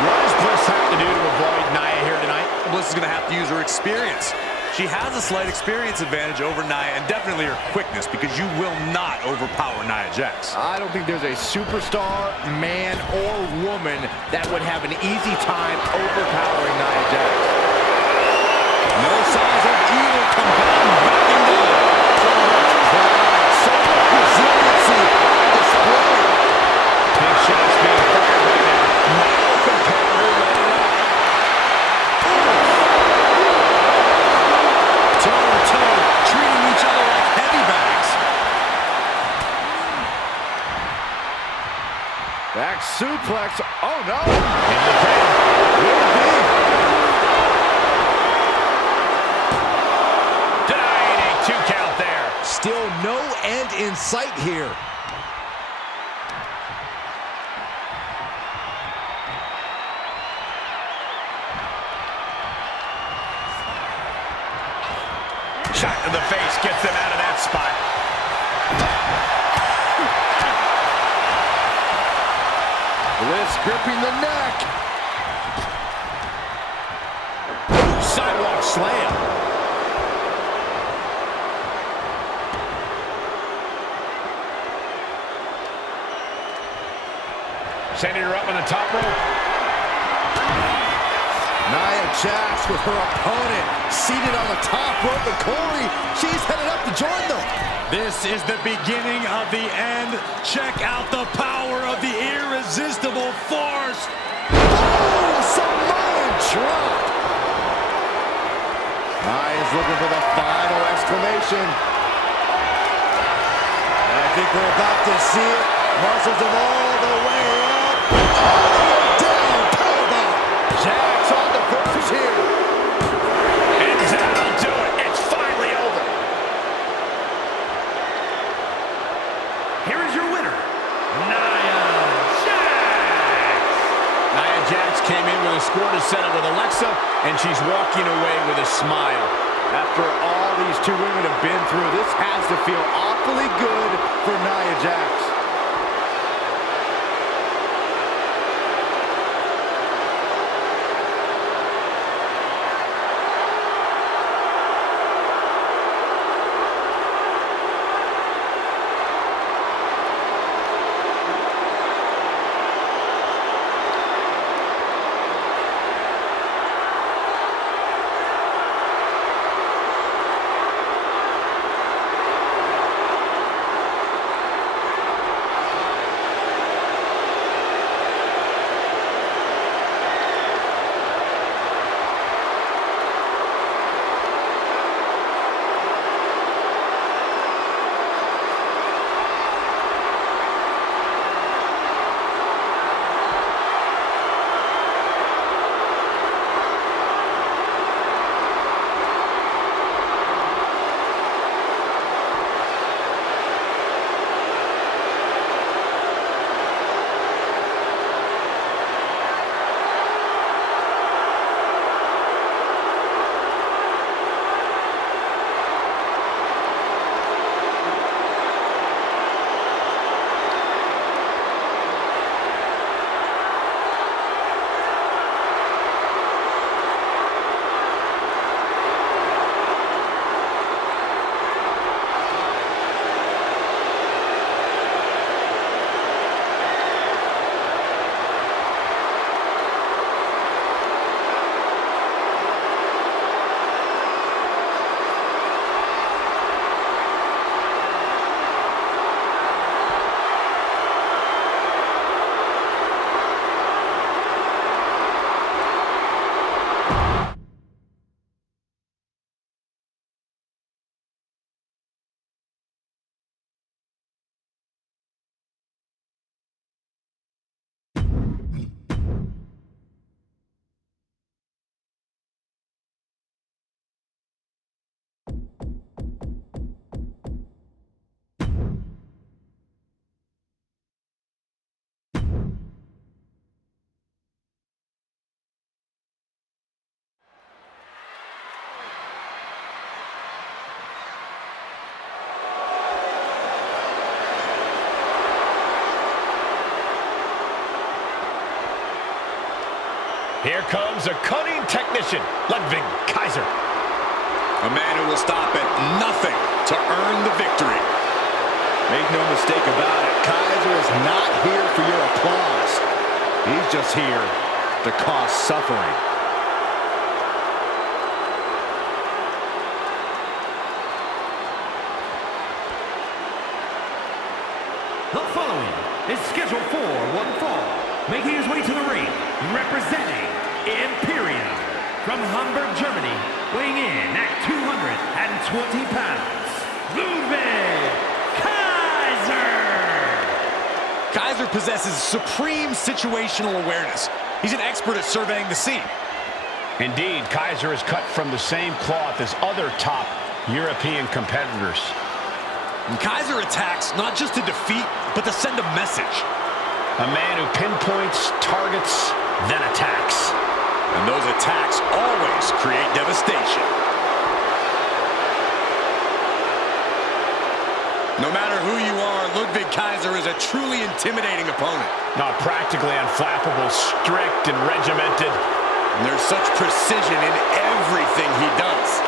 What does Bliss have to do to avoid Nia here tonight? Bliss is going to have to use her experience. She has a slight experience advantage over Nia, and definitely her quickness, because you will not overpower Nia Jax. I don't think there's a superstar, man or woman, that would have an easy time overpowering Nia Jax. No signs of either combatant backing down. So much pride, so much resiliency on display. Big shots being fired right now. Now the competitor let it out. Toe-to-toe, treating each other like heavy bags. Back suplex. Oh no. In the pin. Will it be? Denied a 2 count there. Still no end in sight here. Shot to the face gets them out of that spot. Jax gripping the neck. Sidewalk slam. Sending her up on the top rope. Nia Jax with her opponent seated on the top rope. And Corey, she's headed up to join them. This is the beginning of the end. Check out the power of the irresistible force. Boom! Samoan drop. Nia's looking for the final exclamation. I think we're about to see it. Muscles them all the way up. All the way down. Powerbomb. Jax on the verge here. And that'll do it. It's finally over. Here is your winner, Nia Jax. Nia Jax came in with a score to settle with Alexa, and she's walking away with a smile. After all these two women have been through, this has to feel awfully good for Nia Jax. Here comes a cutting technician, Ludwig Kaiser. A man who will stop at nothing to earn the victory. Make no mistake about it, Kaiser is not here for your applause. He's just here to cause suffering. The following is scheduled for one fall, making his way to the ring, representing Imperium from Hamburg, Germany, weighing in at 220 pounds, Ludwig Kaiser! Kaiser possesses supreme situational awareness. He's an expert at surveying the scene. Indeed, Kaiser is cut from the same cloth as other top European competitors. And Kaiser attacks not just to defeat, but to send a message. A man who pinpoints, targets, then attacks. And those attacks always create devastation. No matter who you are Ludwig Kaiser is a truly intimidating opponent. Not practically unflappable, strict and regimented. And there's such precision in everything he does.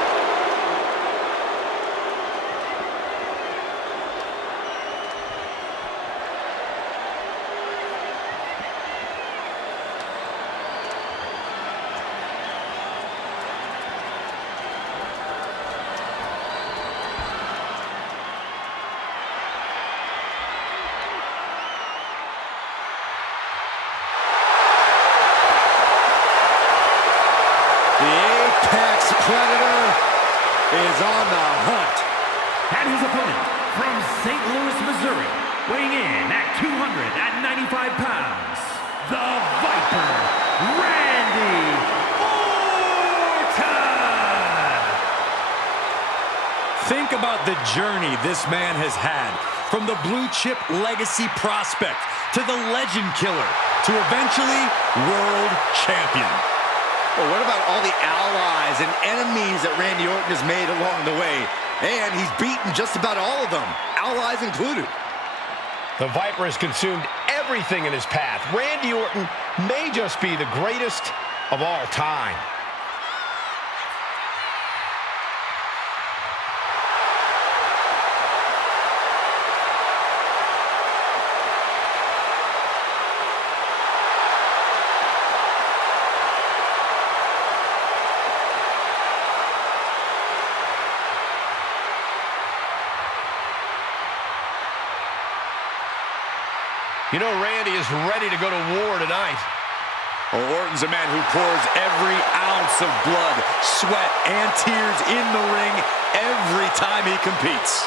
Predator is on the hunt. And his opponent from St. Louis, Missouri, weighing in at 295 pounds, the Viper, Randy Orton! Think about the journey this man has had, from the blue chip legacy prospect to the legend killer to eventually world champion. Well, what about all the allies and enemies that Randy Orton has made along the way? And he's beaten just about all of them, allies included. The Viper has consumed everything in his path. Randy Orton may just be the greatest of all time. You know, Randy is ready to go to war tonight. Well, Orton's a man who pours every ounce of blood, sweat, and tears in the ring every time he competes.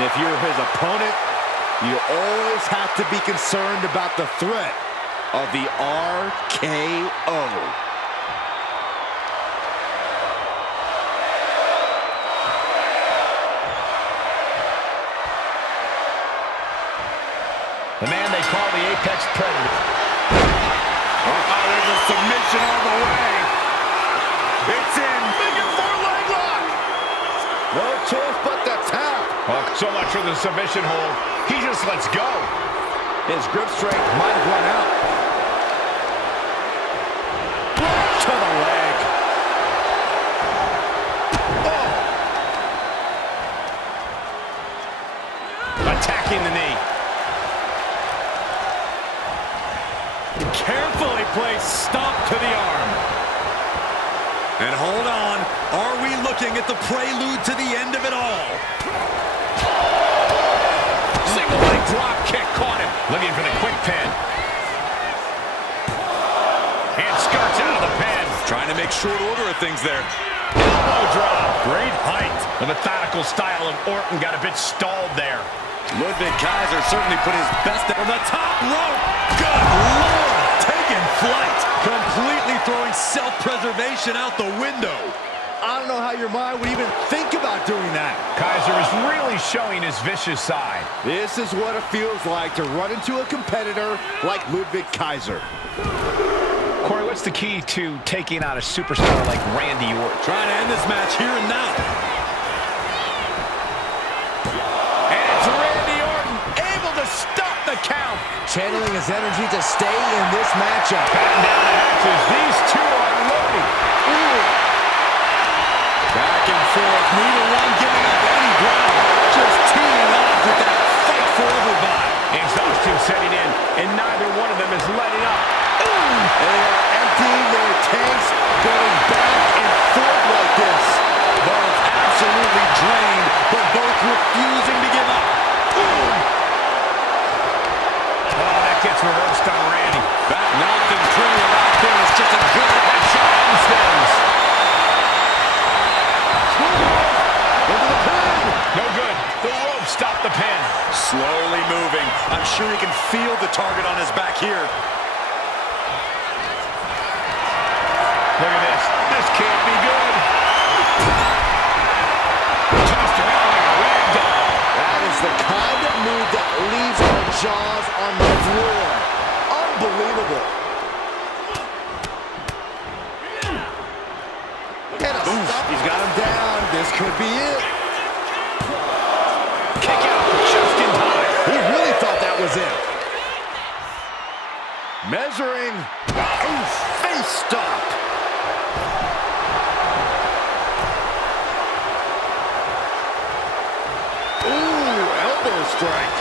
And if you're his opponent, you always have to be concerned about the threat of the RKO. The man they call the Apex Predator. Oh, there's a submission on the way. It's in. Figure four leg lock. No choice but to tap. Well, so much for the submission hold. He just lets go. His grip strength might have run out. To the leg. Oh. Attacking the knee. Carefully placed stomp to the arm. And hold on, are we looking at the prelude to the end of it all? Single leg drop kick caught him. Looking for the quick pin. And skirts out of the pin. Trying to make short order of things there. Elbow drop. Great height. The methodical style of Orton got a bit stalled there. Ludwig Kaiser certainly put his best on the top rope. Good Lord. Taking flight. Completely throwing self-preservation out the window. I don't know how your mind would even think about doing that. Kaiser is really showing his vicious side. This is what it feels like to run into a competitor like Ludwig Kaiser. Corey, what's the key to taking out a superstar like Randy Orton? Trying to end this match here and now. And it's Randy Orton able to stop the count. Channeling his energy to stay in this matchup. Back down to axes. These two are loading. Back and forth. Neither one giving up any ground. Just teeing off with that fight forever vibe. Exhaustion setting in, and neither one of them is letting up. They are emptying their tanks, going back and forth like this. Both absolutely drained, but both refusing to give up. Oh, that gets reversed on Randy. Nothing pretty about there. It's just a good Headshot ends. No good. The rope stopped the pin. slowly moving. I'm sure he can feel the target on his back here. Look at this. This can't be good. Tossed around like a rag doll. That is the kind of move that leaves our jaws on the floor. Unbelievable. He's got him down. This could be it. Kick out just in time. He really thought that was it. Measuring. Ooh, face stop. Ooh, elbow strike.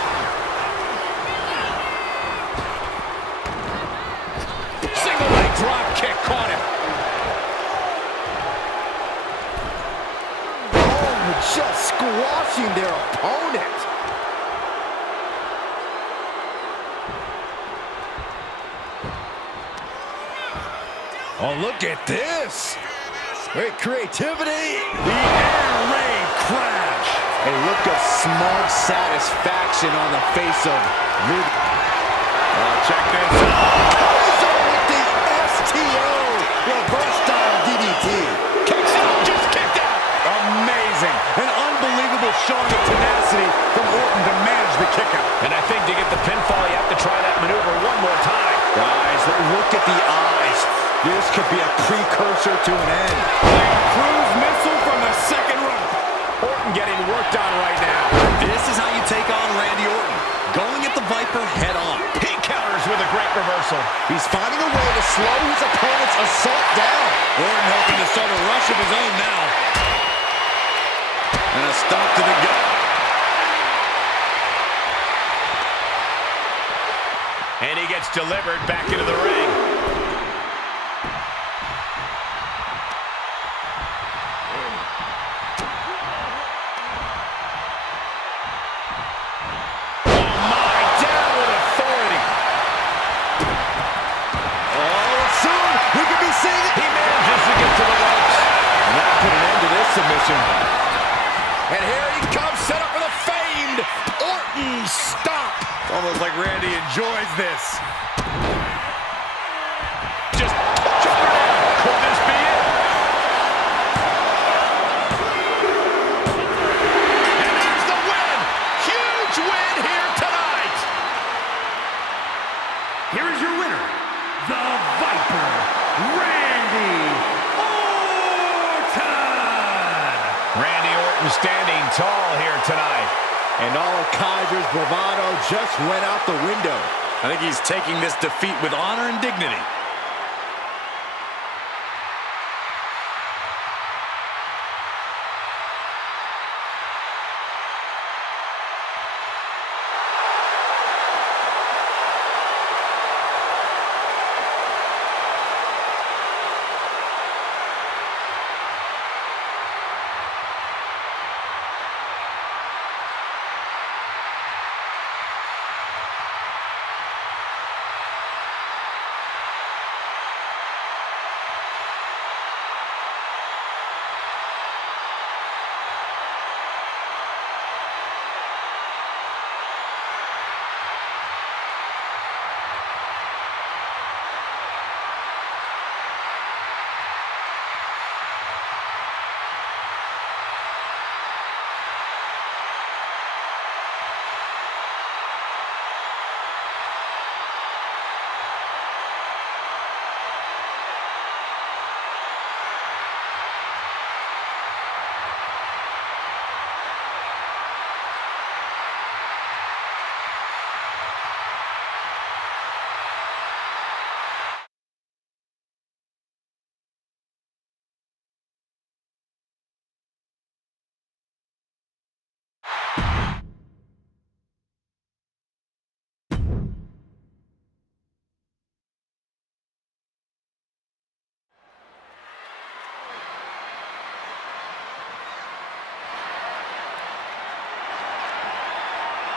Single leg drop kick caught him. Oh, just squashing their opponent. Oh, look at this. Great creativity. The air raid crash. A look of smug satisfaction on the face of Ruby. Check this out. Kaiser with the STO. Reverse style DDT. Kicks out, just kicked out. Amazing. An unbelievable showing of tenacity from Orton to manage the kick out. And I think to get the pinfall, you have to try that maneuver one more time. Guys, look at the eyes. This could be a precursor to an end. Cruise missile from the second rope. Orton getting worked on right now. This is how you take on Randy Orton. Going at the Viper head on. He counters with a great reversal. He's finding a way to slow his opponent's assault down. Orton hoping to start a rush of his own now. And a stop to the gut. And he gets delivered back into the ring. Submission. And here he comes, set up for the famed Orton stop. It's almost like Randy enjoys this. Just choke her down. Could this be it? And there's the win. Huge win here tonight. Here is your winner, the Viper, Randy Randy Orton standing tall here tonight. And all of Kaiser's bravado just went out the window. I think he's taking this defeat with honor and dignity.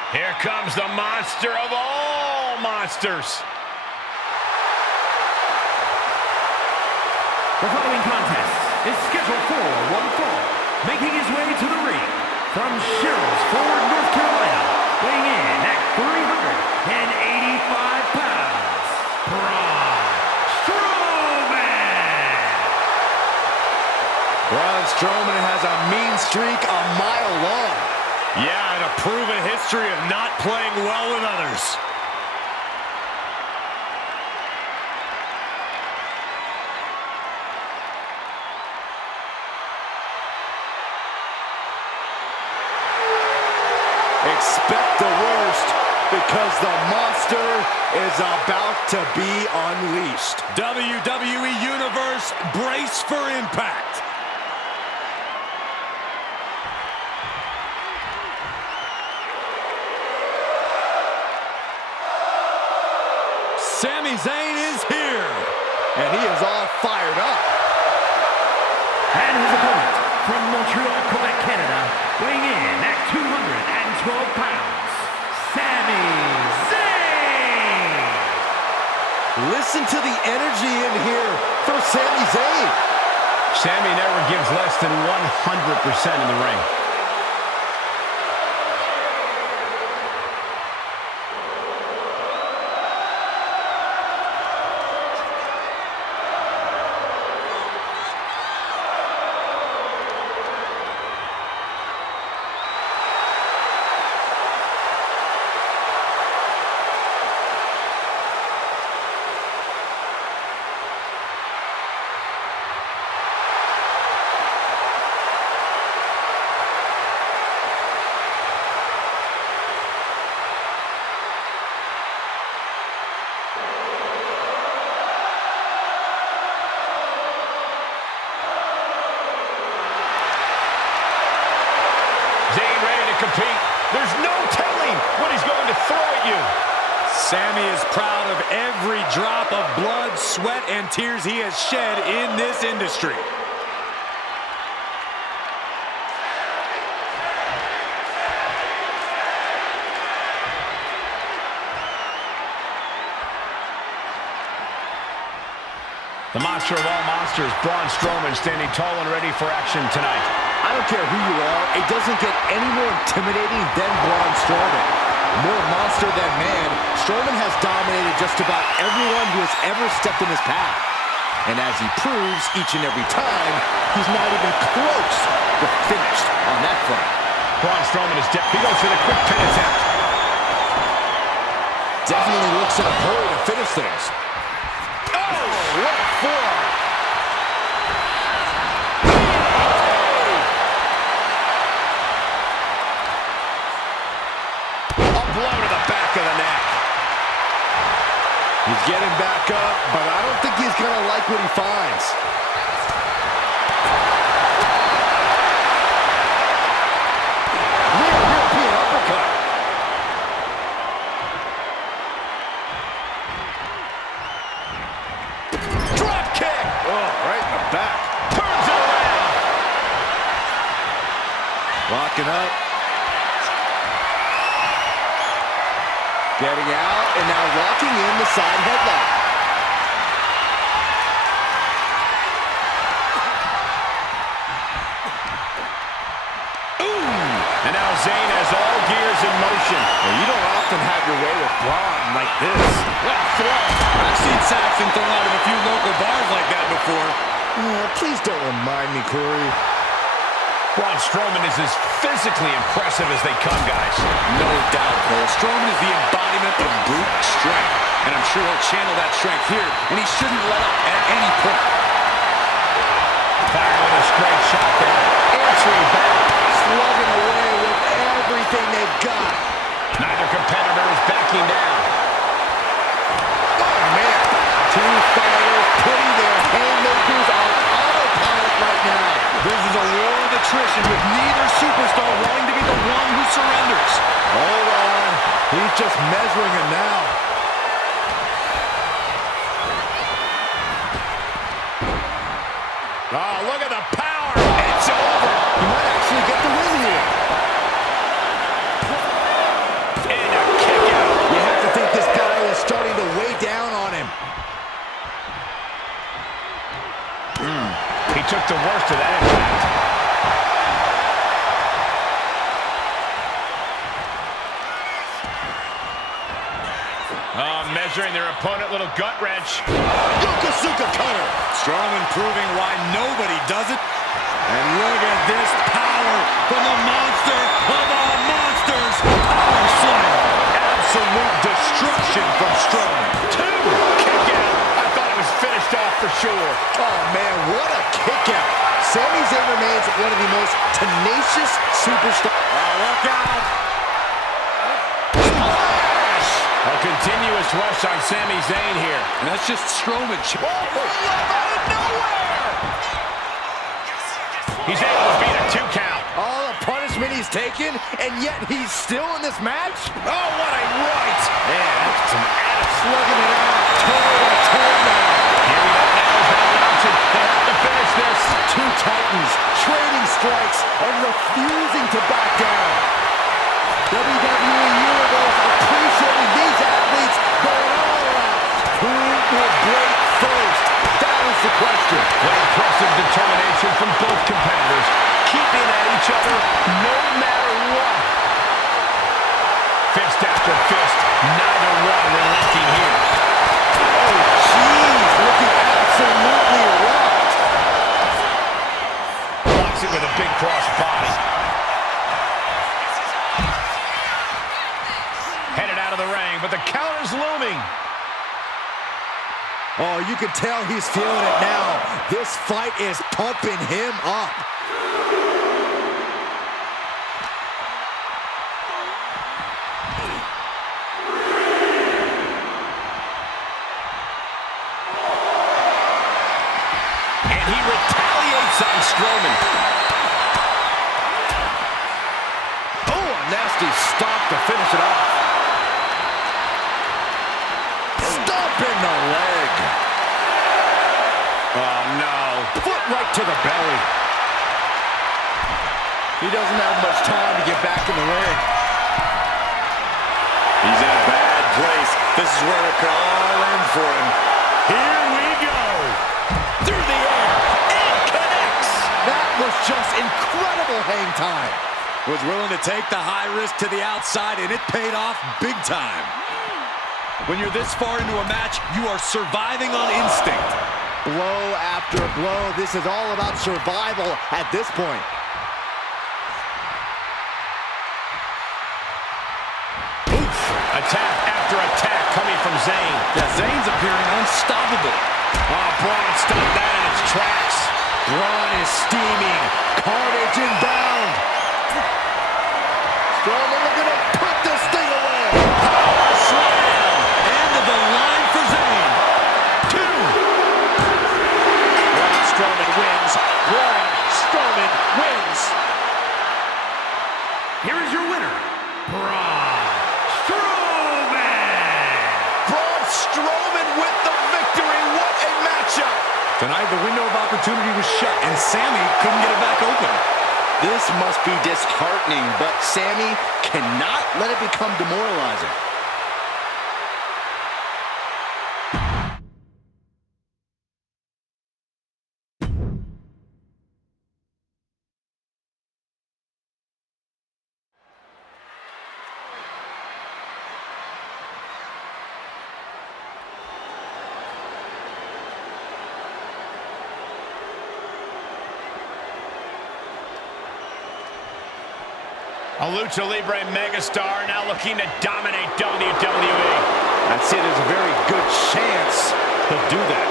Here comes the monster of all monsters. The following contest is scheduled for one fall. Making his way to the ring from Sherrills-Ford, North Carolina, weighing in at 385 pounds, Braun Strowman. Braun Strowman has a mean streak a mile long. Yeah, and a proven history of not playing well with others. the monster is about to be unleashed. WWE Universe, brace for impact. Sami Zayn is here. And he is all fired up. And his opponent, from Montreal, Quebec, Canada, weighing in at 212 pounds, Sami Zayn! Listen to the energy in here for Sami Zayn. Sami never gives less than 100% in the ring. Zayn ready to compete. There's no telling what he's going to throw at you. Sami is proud of every drop of blood, sweat, and tears he has shed in this industry. The monster of all monsters, Braun Strowman, standing tall and ready for action tonight. I don't care who you are, it doesn't get any more intimidating than Braun Strowman. More monster than man, Strowman has dominated just about everyone who has ever stepped in his path. And as he proves each and every time, he's not even close to finished on that front. Braun Strowman is dead. He goes for the quick pin attempt. Definitely looks in a hurry to finish things. Oh, what a forearm. Blow to the back of the neck. He's getting back up, but I don't think he's going to like what he finds. Rear European uppercut. Drop kick. Oh, right in the back. Turns it around. Locking up. Getting out, and now locking in the side headlock. Ooh! And now Zayn has all gears in motion. Well, you don't often have your way with Braun like this. What a throw. I've seen Saxton thrown out of a few local bars like that before. Please don't remind me, Corey. Braun Strowman is as physically impressive as they come, guys. No doubt, Cole. Strowman is the embodiment of brute strength. And I'm sure he'll channel that strength here, and he shouldn't let up at any point. Firing with a straight shot there. Answering back. Slugging away with everything they've got. Neither competitor is backing down. Oh, man. Two fighters putting their haymakers on autopilot right now. This is a war of attrition with neither superstar wanting to be the one who surrenders. Hold on. He's just measuring it now. Oh, look at the power. It's over. He might actually get the win here. And a kick out. You have to think this guy is starting to weigh down on him. He took the worst of that impact. Measuring their opponent, little gut wrench. Yokosuka cutter. Strowman proving why nobody does it. And look at this power from the monster of all monsters. Power slam. Absolute destruction from Strowman. Two. Kick out. I thought it was finished off for sure. Oh, man, what a kick out. Sami Zayn remains one of the most tenacious superstars. Look out. Splash! A continuous rush on Sami Zayn here. And that's just Strowman. Oh, out of nowhere! He's able to beat a 2 count. All the punishment he's taken, and yet he's still in this match? Oh, what a right! Man, that's some added slugging it out. Toe now. Here we go. Now is not the option. They have to finish this. Two titans trading strikes and refusing to back down. WWE Universe appreciating these athletes going all out. Who will break first? That is the question. What impressive determination from both competitors, keeping at each other no matter what. Fist after fist, neither one relenting here. Oh, jeez, looking absolutely rocked. Blocks it with a big cross body. Headed out of the ring, but the counter's looming. Oh, you can tell he's feeling it now. This fight is pumping him up. And he retaliates on Strowman. Oh, a nasty stop to finish it off. Stomp in the leg. Oh, no. Foot right to the belly. He doesn't have much time to get back in the ring. He's in a bad place. This is where it could all end for him. Here we go. Through the air. It connects. That was just incredible hang time. Was willing to take the high risk to the outside, and it paid off big time. When you're this far into a match, you are surviving on instinct. Blow after blow. This is all about survival at this point. Attack after attack coming from Zayn. Yeah, Zayn's appearing unstoppable. Oh, Braun stopped that in its tracks. Braun is steaming. Carnage inbound. Strowman looking to put this thing away. Power slam. End of the line for Zayn. 2. Braun Strowman wins. Braun Strowman wins. Here is your winner, Braun Strowman! Braun Strowman with the victory. What a matchup. Tonight, the window of opportunity was shut, and Sami couldn't get it back open. This must be disheartening, but Sami cannot let it become demoralizing. A Lucha Libre megastar now looking to dominate WWE. I'd say there's a very good chance he'll do that.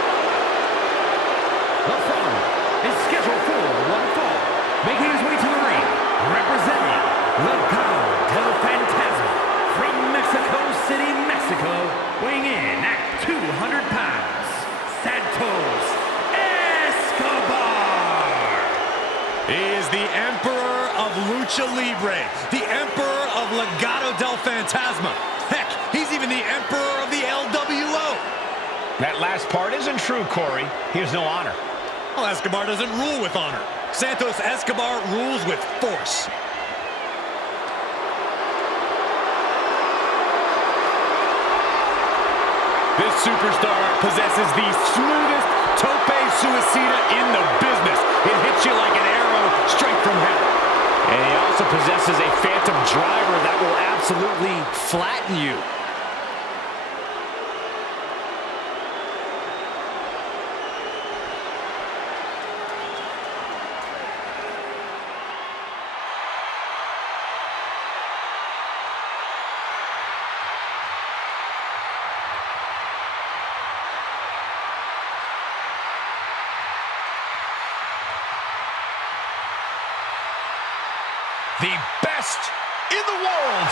The following is scheduled for one fall, making his way to the ring, representing Legado del Fantasma from Mexico City, Mexico, weighing in at 200 pounds, Santos Escobar. He is the Emperor of Lucha Libre, the Emperor of Legado del Fantasma. Heck, he's even the Emperor of the LWO. That last part isn't true, Corey. He has no honor. Well, Escobar doesn't rule with honor. Santos Escobar rules with force. This superstar possesses the smoothest tope suicida in the business. It hits you like an arrow straight from hell. And he also possesses a phantom driver that will absolutely flatten you. The best in the world.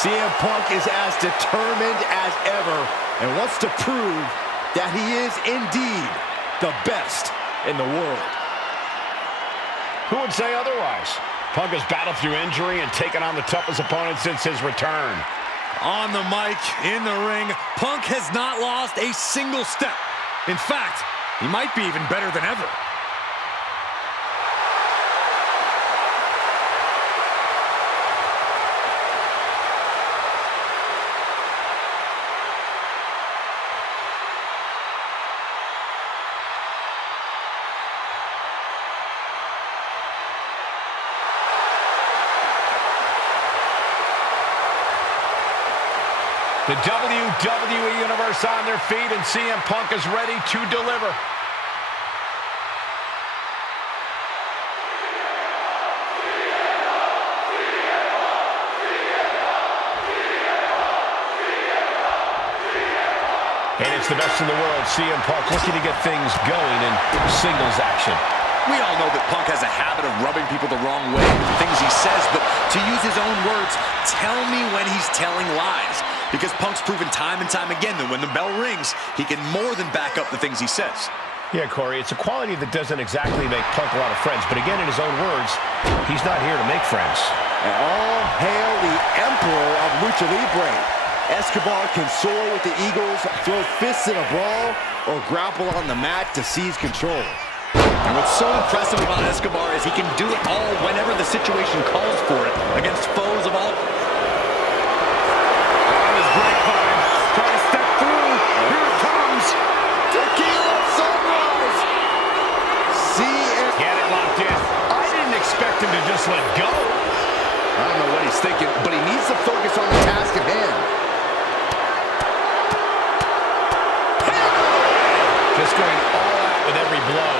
CM Punk is as determined as ever and wants to prove that he is indeed the best in the world. Who would say otherwise? Punk has battled through injury and taken on the toughest opponent since his return. On the mic, in the ring, Punk has not lost a single step. In fact, he might be even better than ever. The WWE Universe on their feet, and CM Punk is ready to deliver. And it's the best in the world, CM Punk looking to get things going in singles action. We all know that Punk has a habit of rubbing people the wrong way with the things he says, but to use his own words, tell me when he's telling lies. Because Punk's proven time and time again that when the bell rings, he can more than back up the things he says. Yeah, Corey, it's a quality that doesn't exactly make Punk a lot of friends, but again, in his own words, he's not here to make friends. And all hail the Emperor of Lucha Libre. Escobar can soar with the Eagles, throw fists in a brawl, or grapple on the mat to seize control. And what's so impressive about Escobar is he can do it all whenever the situation calls for it against foes of all. On his grapevine, trying to step through. Here it comes. Tequila Sunrise! Get it locked in. I didn't expect him to just let go. I don't know what he's thinking, but he needs to focus on the task at hand. Just going all out with every blow.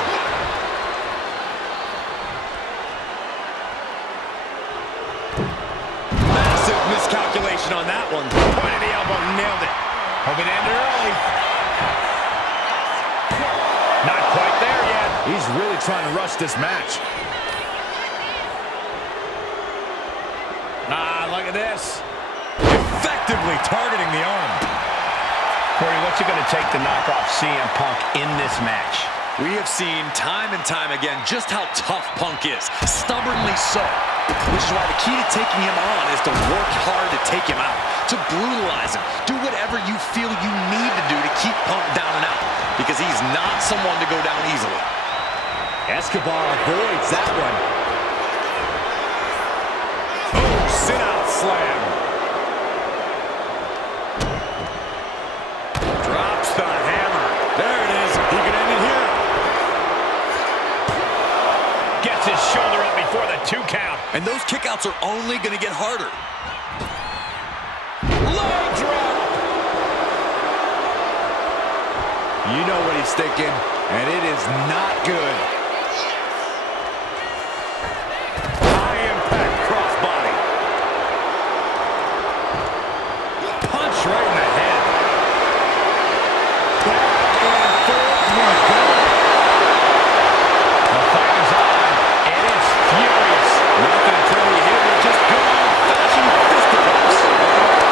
Massive miscalculation on that one. Point of the elbow, nailed it. Hoping to end it early. Not quite there yet. He's really trying to rush this match. Look at this. Effectively targeting the arm. Corey, what's it going to take to knock off CM Punk in this match? We have seen time and time again just how tough Punk is. Stubbornly so. Which is why the key to taking him on is to work hard to take him out. To brutalize him. Do whatever you feel you need to do to keep Punk down and out. Because he's not someone to go down easily. Escobar avoids that one. Oh, sit-out slam. Drops the hammer. There it is. He can end it here. Gets his shoulder up before the 2 count. And those kickouts are only going to get harder. Low drop. You know what he's thinking, and it is not good. High impact crossbody. Punch right in the head. Back and forth we go. The fight is on, and it's furious. Nothing to tell you here, we're just good old-fashioned fisticuffs.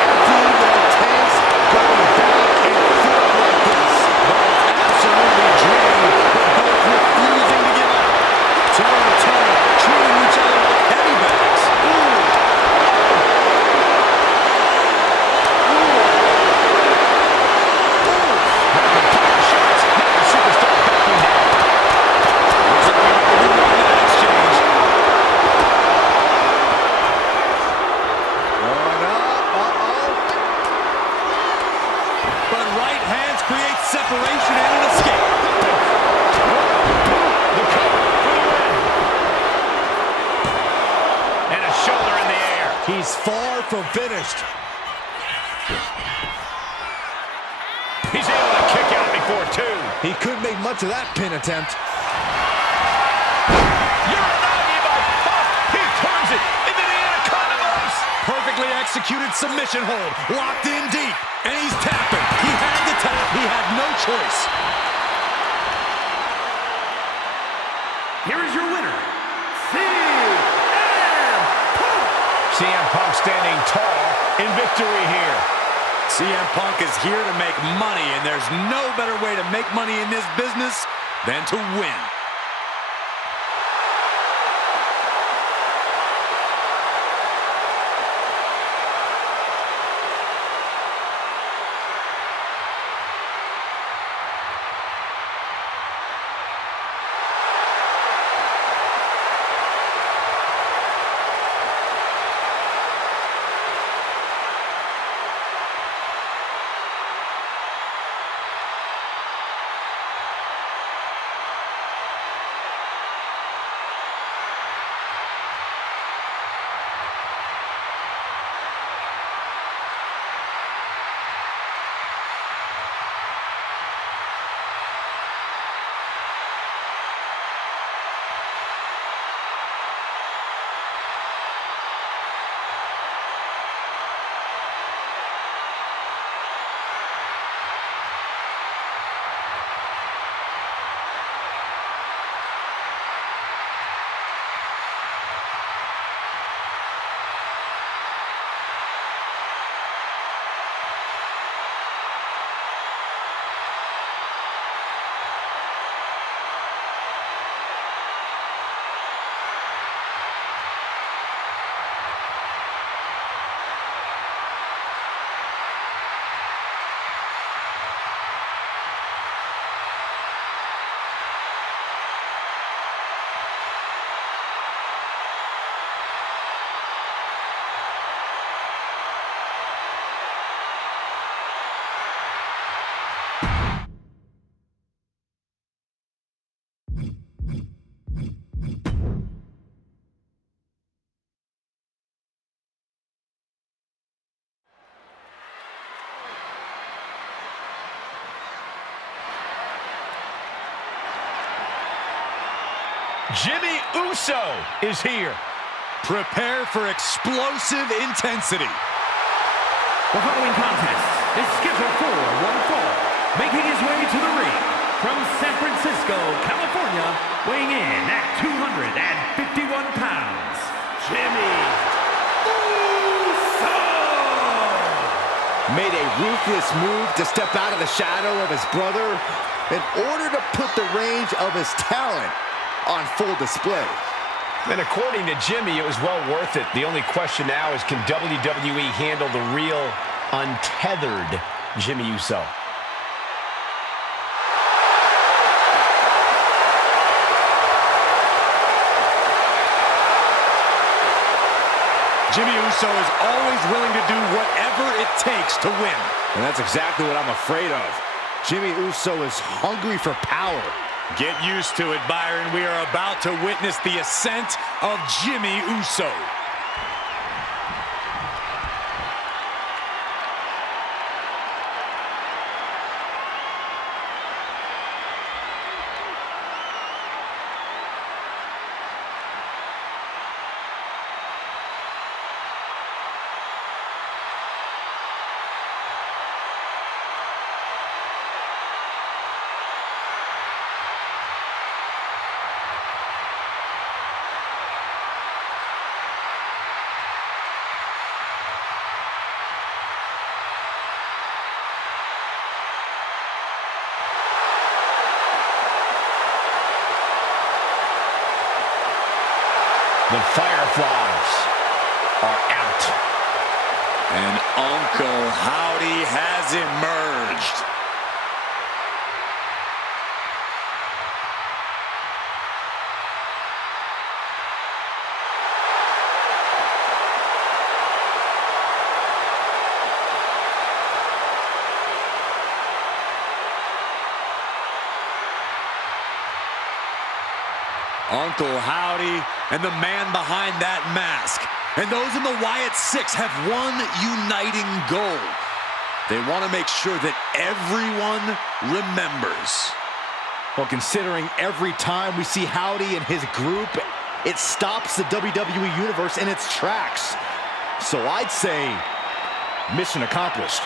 Empty the tanks, going back and forth like this. But it's absolutely draining. They're both refusing to give up. Toe to toe, treating each other like heavy bags. Shots. Now the superstar backing down. Looks like we might be winning that exchange. Going up, But right hands create separation and an escape. The cover for the win. And a shoulder in the air. He's far from finished. He's able to kick out before 2. He couldn't make much of that pin attempt. Uranagi by Punk. He turns it into the Anaconda Vice. Perfectly executed submission hold. Locked in deep. And he's tapping. He had to tap. He had no choice. Here is your winner, CM Punk. CM Punk standing tall in victory here. CM Punk is here to make money, and there's no better way to make money in this business than to win. Jimmy Uso is here. Prepare for explosive intensity. The following contest is scheduled for one fall. Making his way to the ring from San Francisco, California, weighing in at 251 pounds, Jimmy Uso! Made a ruthless move to step out of the shadow of his brother in order to put the range of his talent on full display. And according to Jimmy, it was well worth it. The only question now is, can WWE handle the real, untethered Jimmy Uso? Jimmy Uso is always willing to do whatever it takes to win. And that's exactly what I'm afraid of. Jimmy Uso is hungry for power. Get used to it, Byron. We are about to witness the ascent of Jimmy Uso. The Fireflies are out. And Uncle Howdy has emerged. Uncle Howdy and the man behind that mask, and those in the Wyatt Six have one uniting goal. They want to make sure that everyone remembers. Well, considering every time we see Howdy and his group, it stops the WWE Universe in its tracks. So I'd say mission accomplished.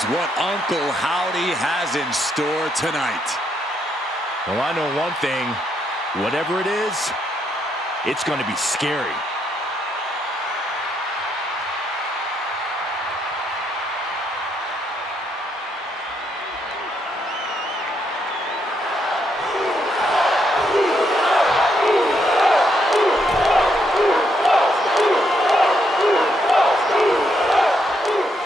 knows what Uncle Howdy has in store tonight. Well, I know one thing. Whatever it is, it's going to be scary.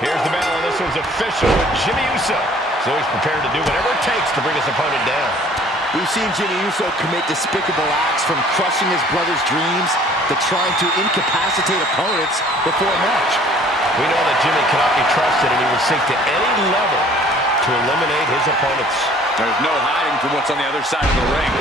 Here's the bell, and this one's official with Jimmy Uso. So he's prepared to do whatever it takes to bring his opponent down. We've seen Jimmy Uso commit despicable acts, from crushing his brother's dreams to trying to incapacitate opponents before a match. We know that Jimmy cannot be trusted, and he will sink to any level to eliminate his opponents. There's no hiding from what's on the other side of the ring.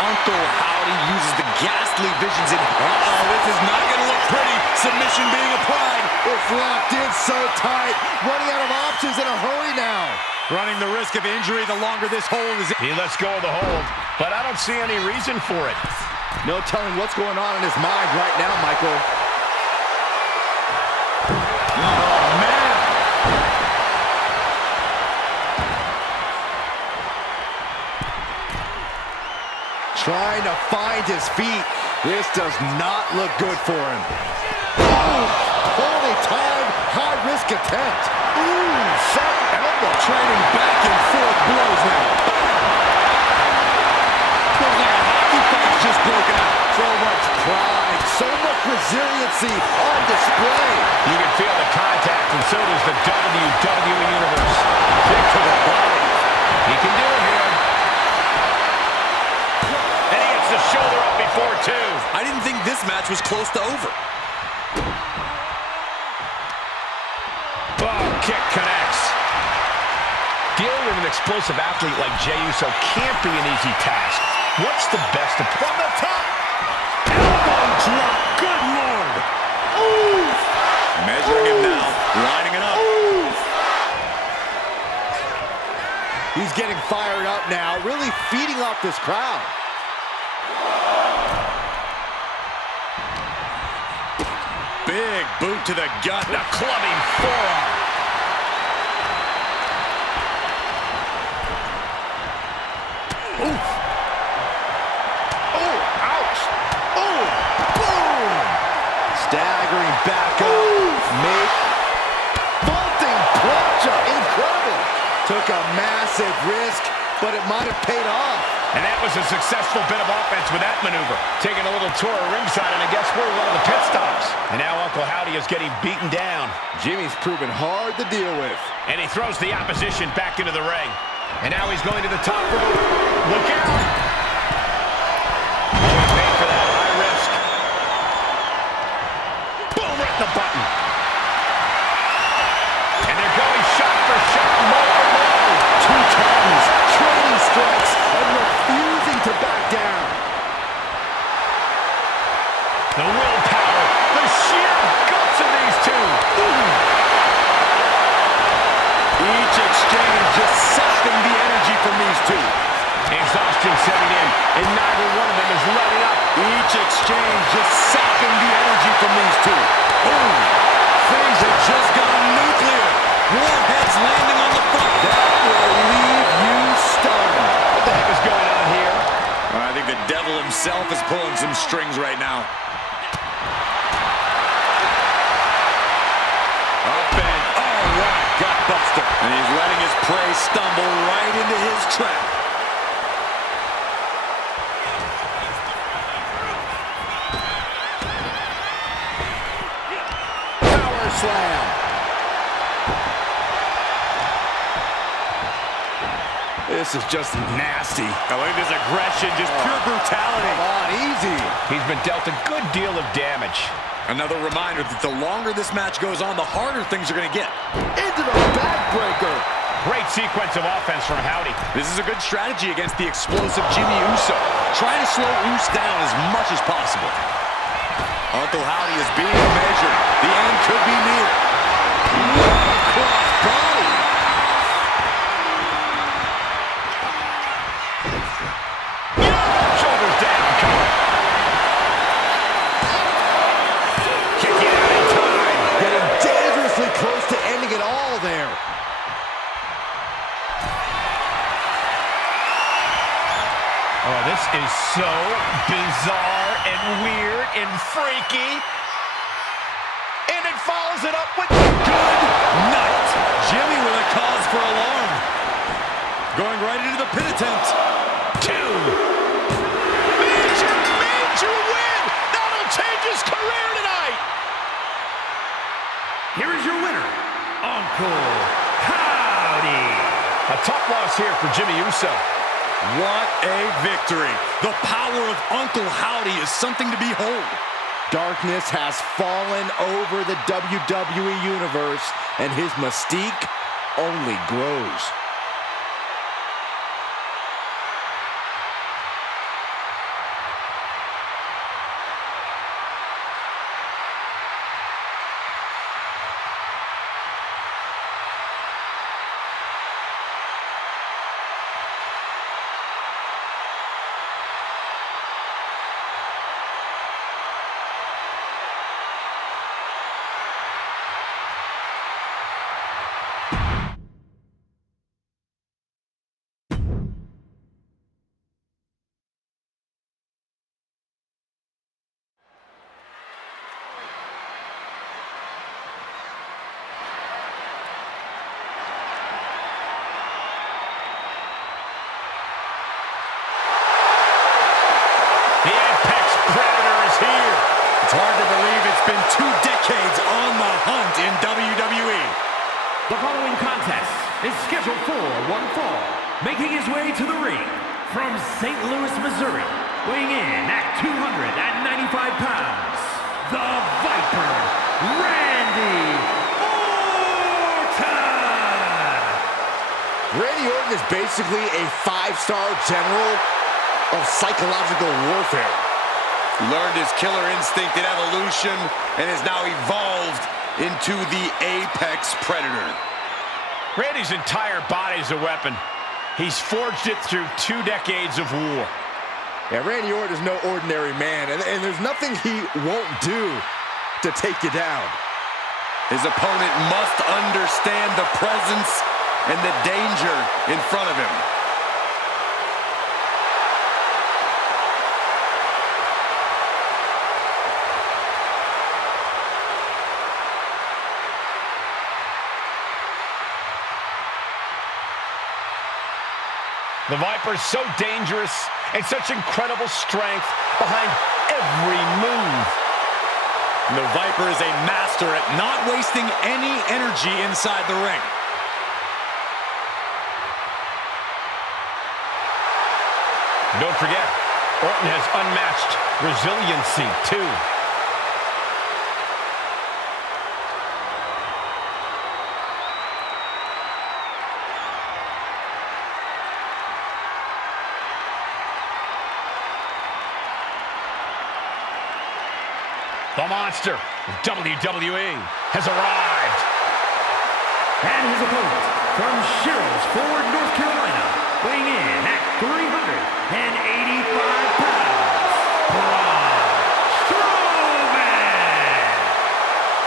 Uncle Howdy uses the ghastly visions in... Uh-oh, this is not going to look pretty. Submission being applied. It's locked in so tight. Running out of options in a hurry now. Running the risk of injury the longer this hold is... He lets go of the hold, but I don't see any reason for it. No telling what's going on in his mind right now, Michael. Oh, man. Trying to find his feet. This does not look good for him. Oh, poorly timed, high-risk attempt. Ooh, sharp elbow. Trading back and forth blows now. Looks like a hockey fight's just broken out. So much pride, so much resiliency on display. You can feel the contact, and so does the WWE Universe. Kick to the body. He can do it here. And he gets the shoulder up before two. I didn't think this match was close to over. Oh, kick connects. Dealing with an explosive athlete like Jey Uso can't be an easy task. What's the best from the top? Elbow drop. Good Lord. Ooh. Measuring him now, lining it up. He's getting fired up now, really feeding off this crowd. Big boot to the gut. The clubbing forearm. Oof. Oh, ouch. Oh, boom. Staggering back up. Make vaulting plancha. Incredible. Took a massive risk, but it might have paid off. And that was a successful bit of offense with that maneuver. Taking a little tour of ringside, and I guess we're one of the pit stops. And now Uncle Howdy is getting beaten down. Jimmy's proven hard to deal with. And he throws the opposition back into the ring. And now he's going to the top rope. Look out! Oh, he paid for that high risk. Boom, right in the button. And they're going shot for shot, more and more. 2 times, trading strikes, and refusing to back down. The willpower, the sheer guts of these two. Each exchange just sucking the energy from these two. Exhaustion setting in, and neither one of them is letting up. Each exchange just sucking the energy from these two. Boom! Things have just gone nuclear. Warheads landing on the front. That will leave you stunned. What the heck is going on here? I think the devil himself is pulling some strings right now. Up and, oh, what a gutbuster. And he's letting his prey stumble right into his trap. Power slam. This is just nasty. I like this aggression, just pure brutality. Come on, easy. He's been dealt a good deal of damage. Another reminder that the longer this match goes on, the harder things are going to get. Into the backbreaker. Great sequence of offense from Howdy. This is a good strategy against the explosive Jimmy Uso. Trying to slow Uso down as much as possible. Uncle Howdy is being measured. The end could be near. Cross body. Shoulders down, cover. Kicking out in time. Getting dangerously close to ending it all there. Oh, this is so bizarre and weird and freaky. And it follows it up with good night. Jimmy with a cause for alarm. Going right into the pin attempt. 2. Major win. That'll change his career tonight. Here is your winner, Uncle Howdy. A tough loss here for Jimmy Uso. What a victory. The power of Uncle Howdy is something to behold. Darkness has fallen over the WWE Universe, and his mystique only grows. The Apex Predator is here. It's hard to believe it's been 2 decades on the hunt in WWE. The following contest is scheduled for one fall. Making his way to the ring from St. Louis, Missouri, weighing in at 295 pounds, the Viper, Randy Orton! Randy Orton is basically a 5-star general of psychological warfare. Learned his killer instinct in evolution and has now evolved into the Apex Predator. Randy's entire body is a weapon. He's forged it through 2 decades of war. Yeah, Randy Orton is no ordinary man, and there's nothing he won't do to take you down. His opponent must understand the presence and the danger in front of him. The Viper's so dangerous and such incredible strength behind every move. The Viper is a master at not wasting any energy inside the ring. Don't forget, Orton has unmatched resiliency, too. The monster of WWE has arrived. And his opponent from Sherrills Ford, North Carolina, weighing in at 385 pounds, Braun Strowman!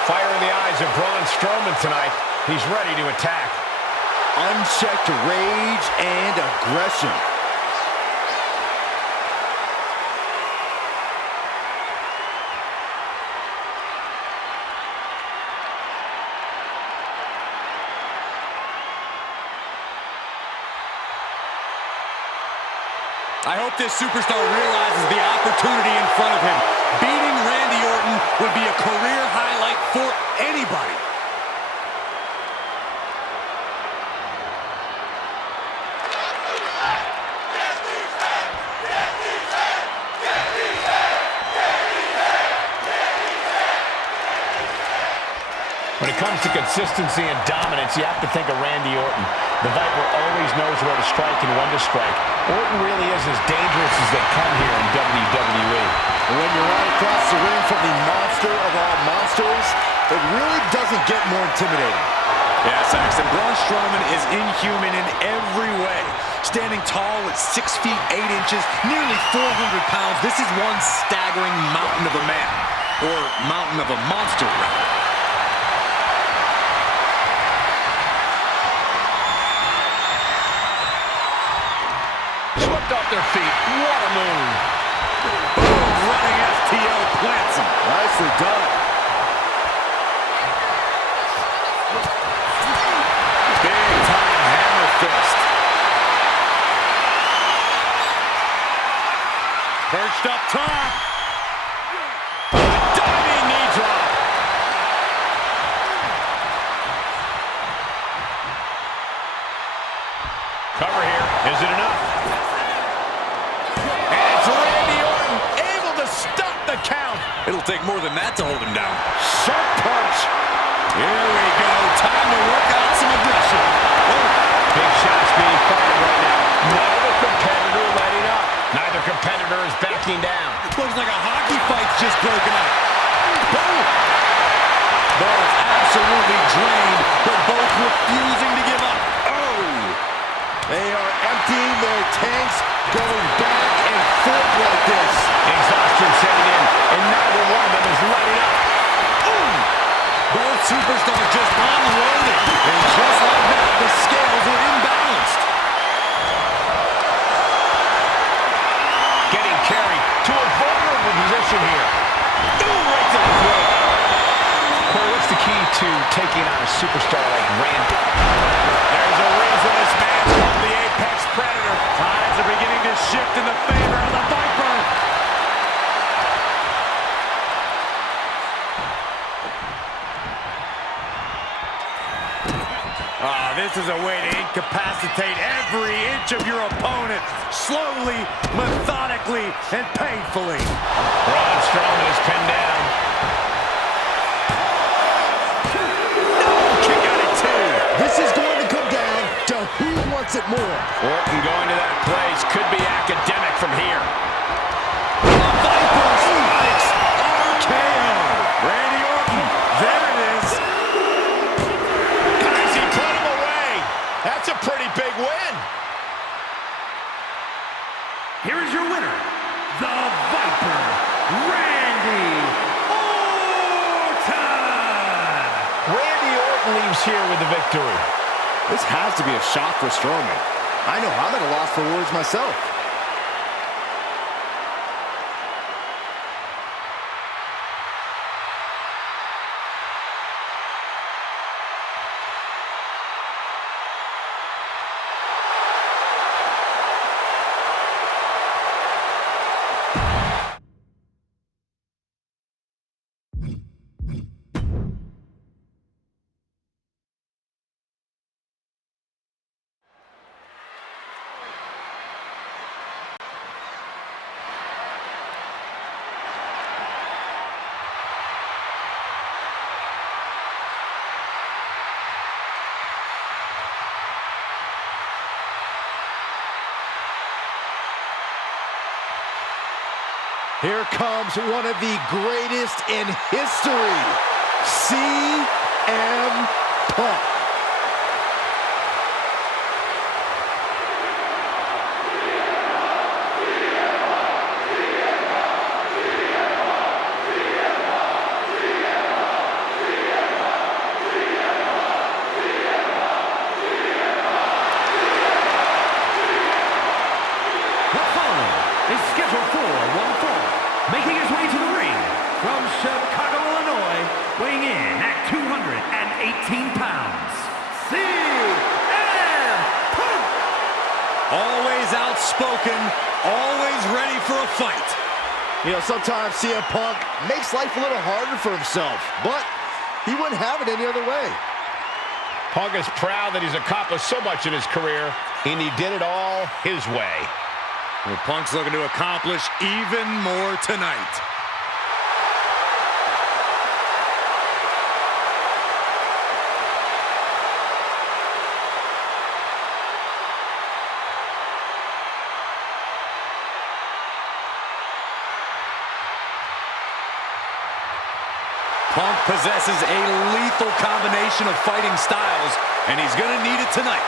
Fire in the eyes of Braun Strowman tonight. He's ready to attack. Unchecked rage and aggression. I hope this superstar realizes the opportunity in front of him. Beating Randy Orton would be a career highlight for anybody. When it comes to consistency and dominance, you have to think of Randy Orton. The Viper always knows where to strike and when to strike. Orton really is as dangerous as they come here in WWE. When you're right across the ring from the monster of all monsters, it really doesn't get more intimidating. Yeah, Saxton, Braun Strowman is inhuman in every way. Standing tall at 6 feet 8 inches, nearly 400 pounds, this is one staggering mountain of a man. Or mountain of a monster, rather. Swept off off their feet. What a move. Boom, running STO plants him. Nicely done. Big time hammer fist. Perched up top. Diving knee drop. Cover here. Is it enough? And it's Randy Orton able to stop the count. It'll take more than that to hold him down. Sharp punch. Here we go. Time to work out some aggression. Oh. Big shots being fired right now. Neither competitor letting up. Neither competitor is backing down. Looks like a hockey fight's just broken out. Boom. Both absolutely drained, but both refusing to give up. Oh. They are emptying their tanks, going back and forth like this. Exhaustion setting in, and neither one of them is letting up. Boom. Both superstars just unloaded. And just like that, the scales are imbalanced. Getting carried to a vulnerable position here. Ooh, right to the throat. Corey, what's the key to taking on a superstar like Randy? There's a reason this man's called the Apex Predator. Tides are beginning to shift in the favor of the Viper. This is a way to incapacitate every inch of your opponent. Slowly, methodically, and painfully. Braun Strowman is pinned down. Kick out at two. This is going to come down to who wants it more. Orton going to that place could be academic from here. Viper strikes RKO. Randy Orton, there it is. Guys, he put him away. That's a pretty big win. Here is your winner, the Viper, Randy Orton! Randy Orton leaves here with the victory. This has to be a shock for Strowman. I know I'm at a loss for words myself. Here comes one of the greatest in history, CM Punk. Is scheduled for one fall, making his way to the ring from Chicago, Illinois, weighing in at 218 pounds, CM Punk! Always outspoken, always ready for a fight. You know, sometimes CM Punk makes life a little harder for himself, but he wouldn't have it any other way. Punk is proud that he's accomplished so much in his career, and he did it all his way. Well, Punk's looking to accomplish even more tonight. Punk possesses a lethal combination of fighting styles, and he's going to need it tonight.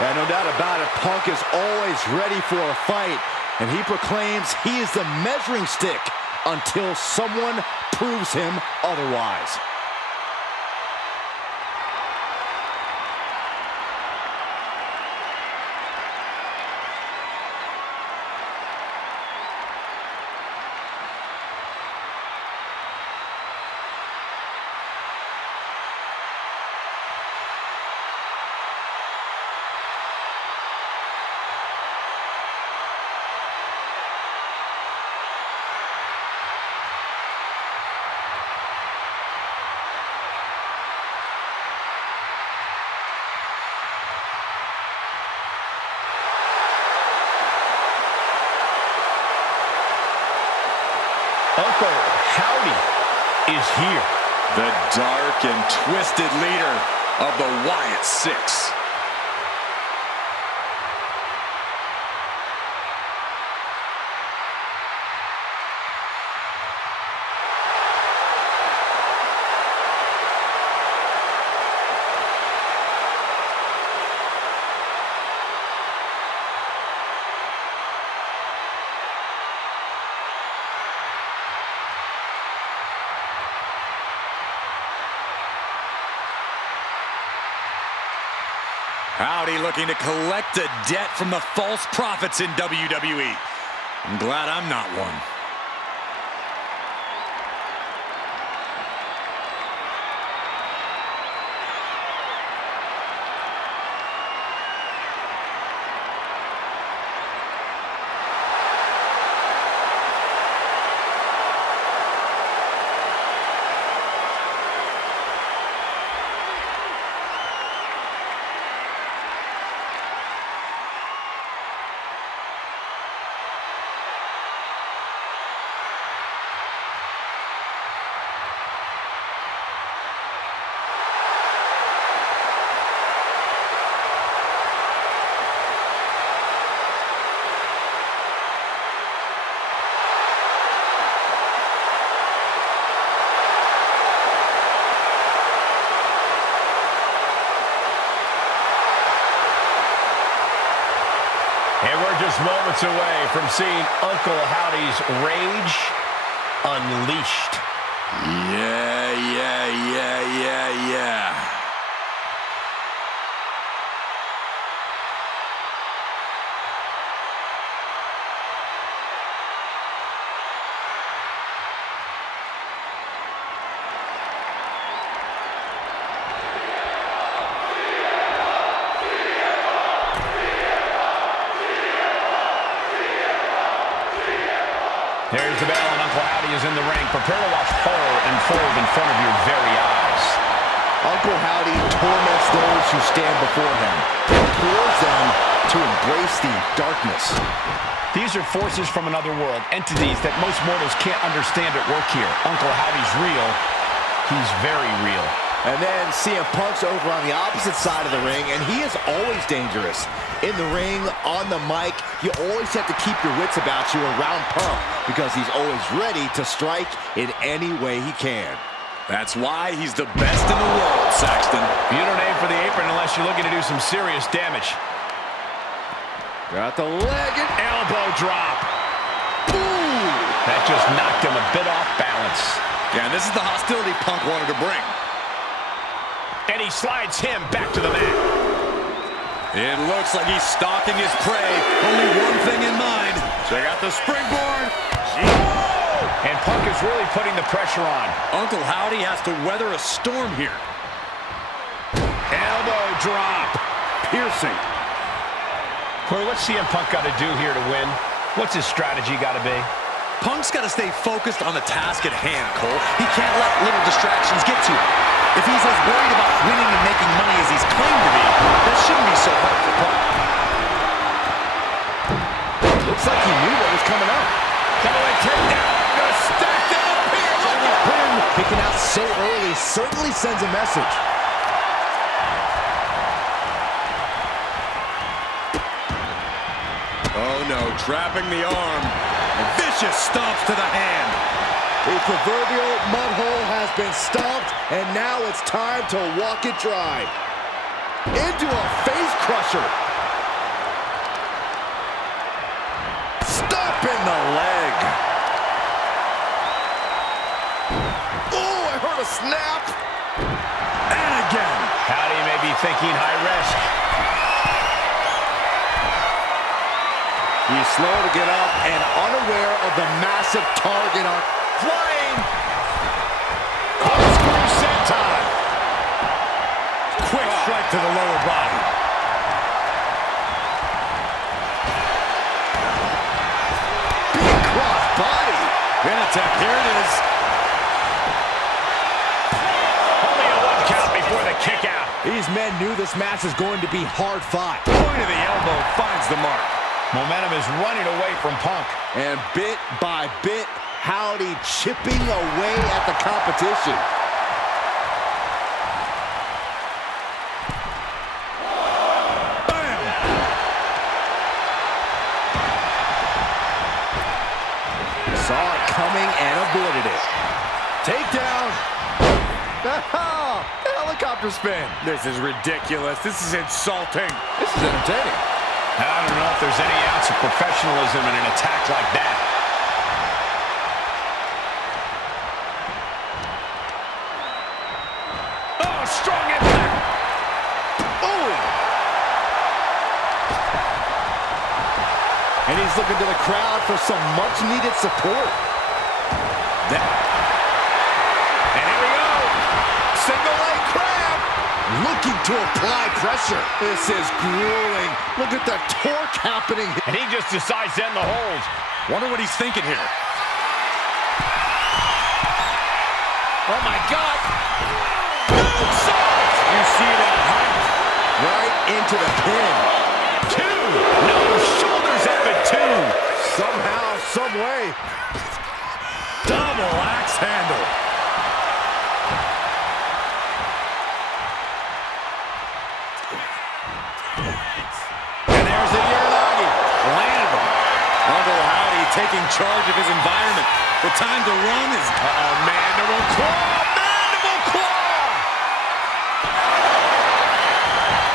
Yeah, no doubt about it, Punk is always ready for a fight, and he proclaims he is the measuring stick until someone proves him otherwise. Uncle Howdy is here. The dark and twisted leader of the Wyatt Six. Howdy looking to collect a debt from the false prophets in WWE. I'm glad I'm not one. And we're just moments away from seeing Uncle Howdy's rage unleashed. Yeah. There's the bell, and Uncle Howdy is in the ring. Prepare to watch horror unfold in front of your very eyes. Uncle Howdy torments those who stand before him and implores them to embrace the darkness. These are forces from another world, entities that most mortals can't understand at work here. Uncle Howdy's real. He's very real. And then CM Punk's over on the opposite side of the ring, and he is always dangerous. In the ring, on the mic, you always have to keep your wits about you around Punk because he's always ready to strike in any way he can. That's why he's the best in the world, Saxton. You don't aim for the apron unless you're looking to do some serious damage. Got the leg and Elbow drop. ooh! That just knocked him a bit off balance. Yeah, and this is the hostility Punk wanted to bring. And he slides him back to the mat. It looks like he's stalking his prey. Only one thing in mind. Check out the springboard. And Punk is really putting the pressure on. Uncle Howdy has to weather a storm here. Elbow drop. Piercing. Corey, what's CM Punk got to do here to win? What's his strategy got to be? Punk's got to stay focused on the task at hand, Cole. He can't let little distractions get to him. If he's as worried about winning and making money as he's claimed to be, that shouldn't be so hard for Punk. Looks like he knew what was coming up. Coming takedown. Gonna stack them up here. Look at him picking out so early certainly sends a message. Oh no, trapping the arm. Vicious stomps to the hand. The proverbial mud hole has been stomped, and now it's time to walk it dry. Into a face crusher. Stop in the leg. Oh, I heard a snap. And again. Howdy may be thinking high risk. He's slow to get up and unaware of the massive target on Flying. Corkscrew senton. Quick strike to the lower body. big cross body. Pin attempt, here it is. Only a 1 count before the kick out. These men knew this match was going to be hard fought. Point of the elbow finds the mark. Momentum is running away from Punk. And bit by bit, Howdy chipping away at the competition. Bam! Saw it coming and avoided it. Takedown. The helicopter spin. This is ridiculous. This is insulting. This is entertaining. I don't know if there's any ounce of professionalism in an attack like that. Oh, strong impact. Oh! And he's looking to the crowd for some much-needed support. And here we go. Single leg crab. Looking to apply pressure. This is grueling. Look at the torque happening. And he just decides to end the hold. Wonder what he's thinking here. Oh, my God. You see that height? Right into the pin. Two. No, shoulders up at two. Somehow, some way. Double axe handle. And there's the Uranagi. Landed him. Uncle Howdy taking charge of his environment. The time to run is... Uh-oh, mandible claw. Mandible claw.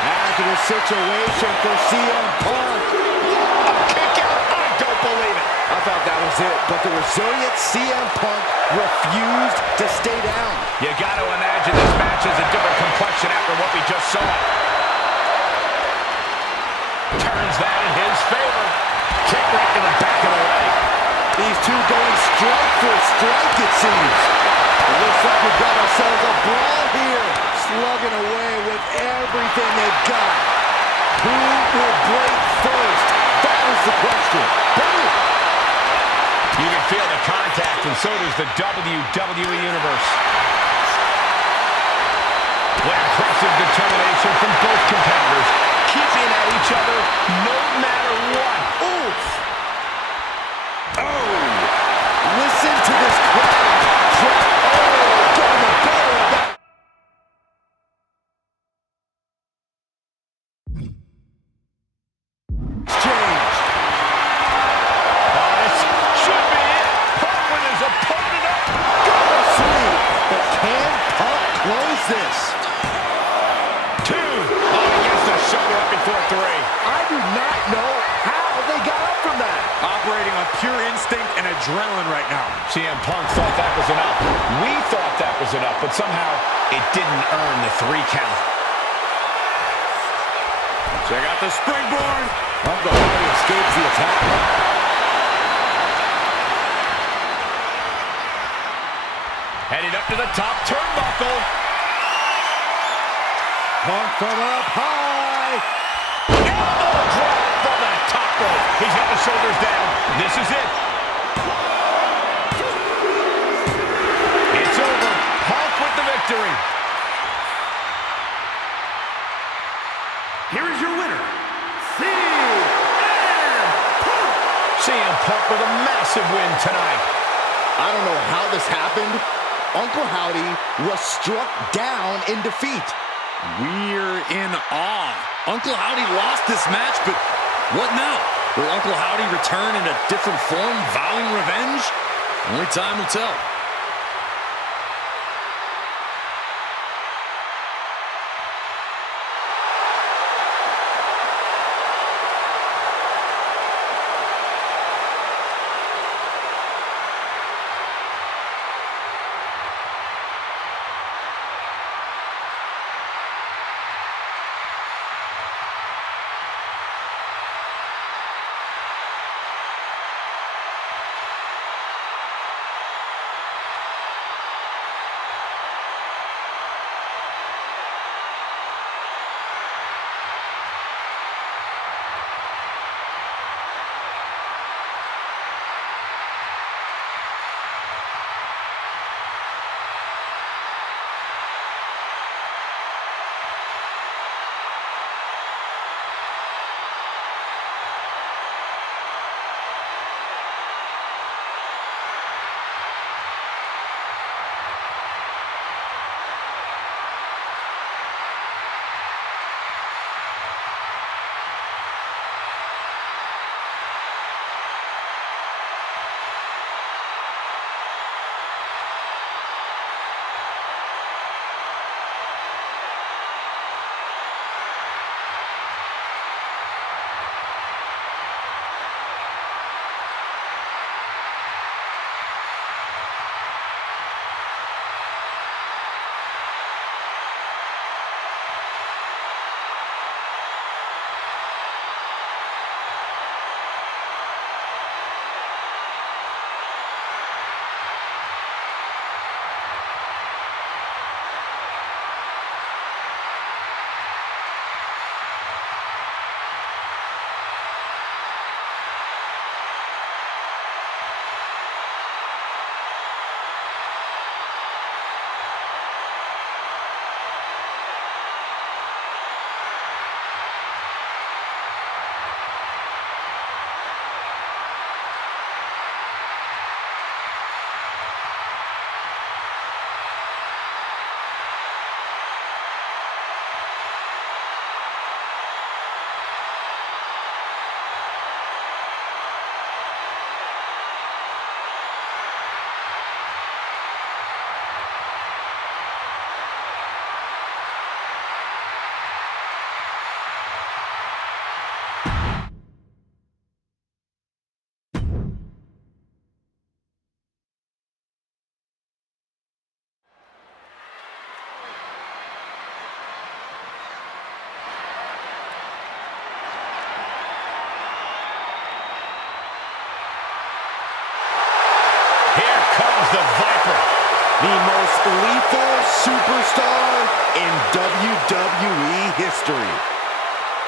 After the situation for CM Punk. A kick out. I don't believe it. I thought that was it, but the resilient CM Punk refused to stay down. You got to imagine this match has a different complexion after what we just saw. Turns that in his favor. Kick right to the back of the leg. These two going strike for strike, it seems. It looks like we've got ourselves a brawl here. Slugging away with everything they've got. Who will break first? That was the question. Boom! You can feel the contact, and so does the WWE Universe. What impressive determination from both competitors, keeping at each other no matter what. Oof! Oh! Listen to this crowd. Getting the better of that. Exchange. Oh, this should be it. Punk with his opponent up. Go sweep. But can Punk close this? Two. Oh, he gets the shoulder up before three. I do not know how they got up from that. Operating on pure instinct and adrenaline right now. CM Punk thought that was enough. We thought that was enough, but somehow it didn't earn the 3 count. Check out the springboard. Uncle Howdy escapes the attack. Headed up to the top turnbuckle. Punk from up high. Elbow drop from the top rope. He's got the shoulders down. This is it. It's over. Punk with the victory. Here is your winner, CM Punk. CM Punk with a massive win tonight. I don't know how this happened. Uncle Howdy was struck down in defeat. We're in awe. Uncle Howdy lost this match, but what now? Will Uncle Howdy return in a different form, vowing revenge? Only time will tell. the Viper. The most lethal superstar in WWE history.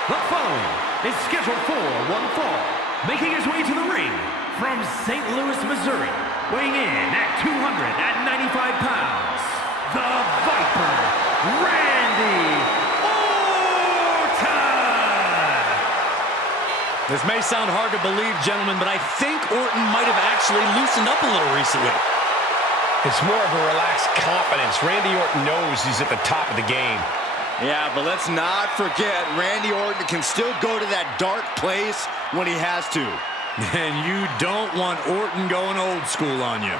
The following is scheduled for one fall. Making his way to the ring from St. Louis, Missouri, weighing in at 295 pounds, the Viper, Randy Orton! This may sound hard to believe, gentlemen, but I think Orton might have actually loosened up a little recently. It's more of a relaxed confidence. Randy Orton knows he's at the top of the game. Yeah, but let's not forget, Randy Orton can still go to that dark place when he has to. And you don't want Orton going old school on you.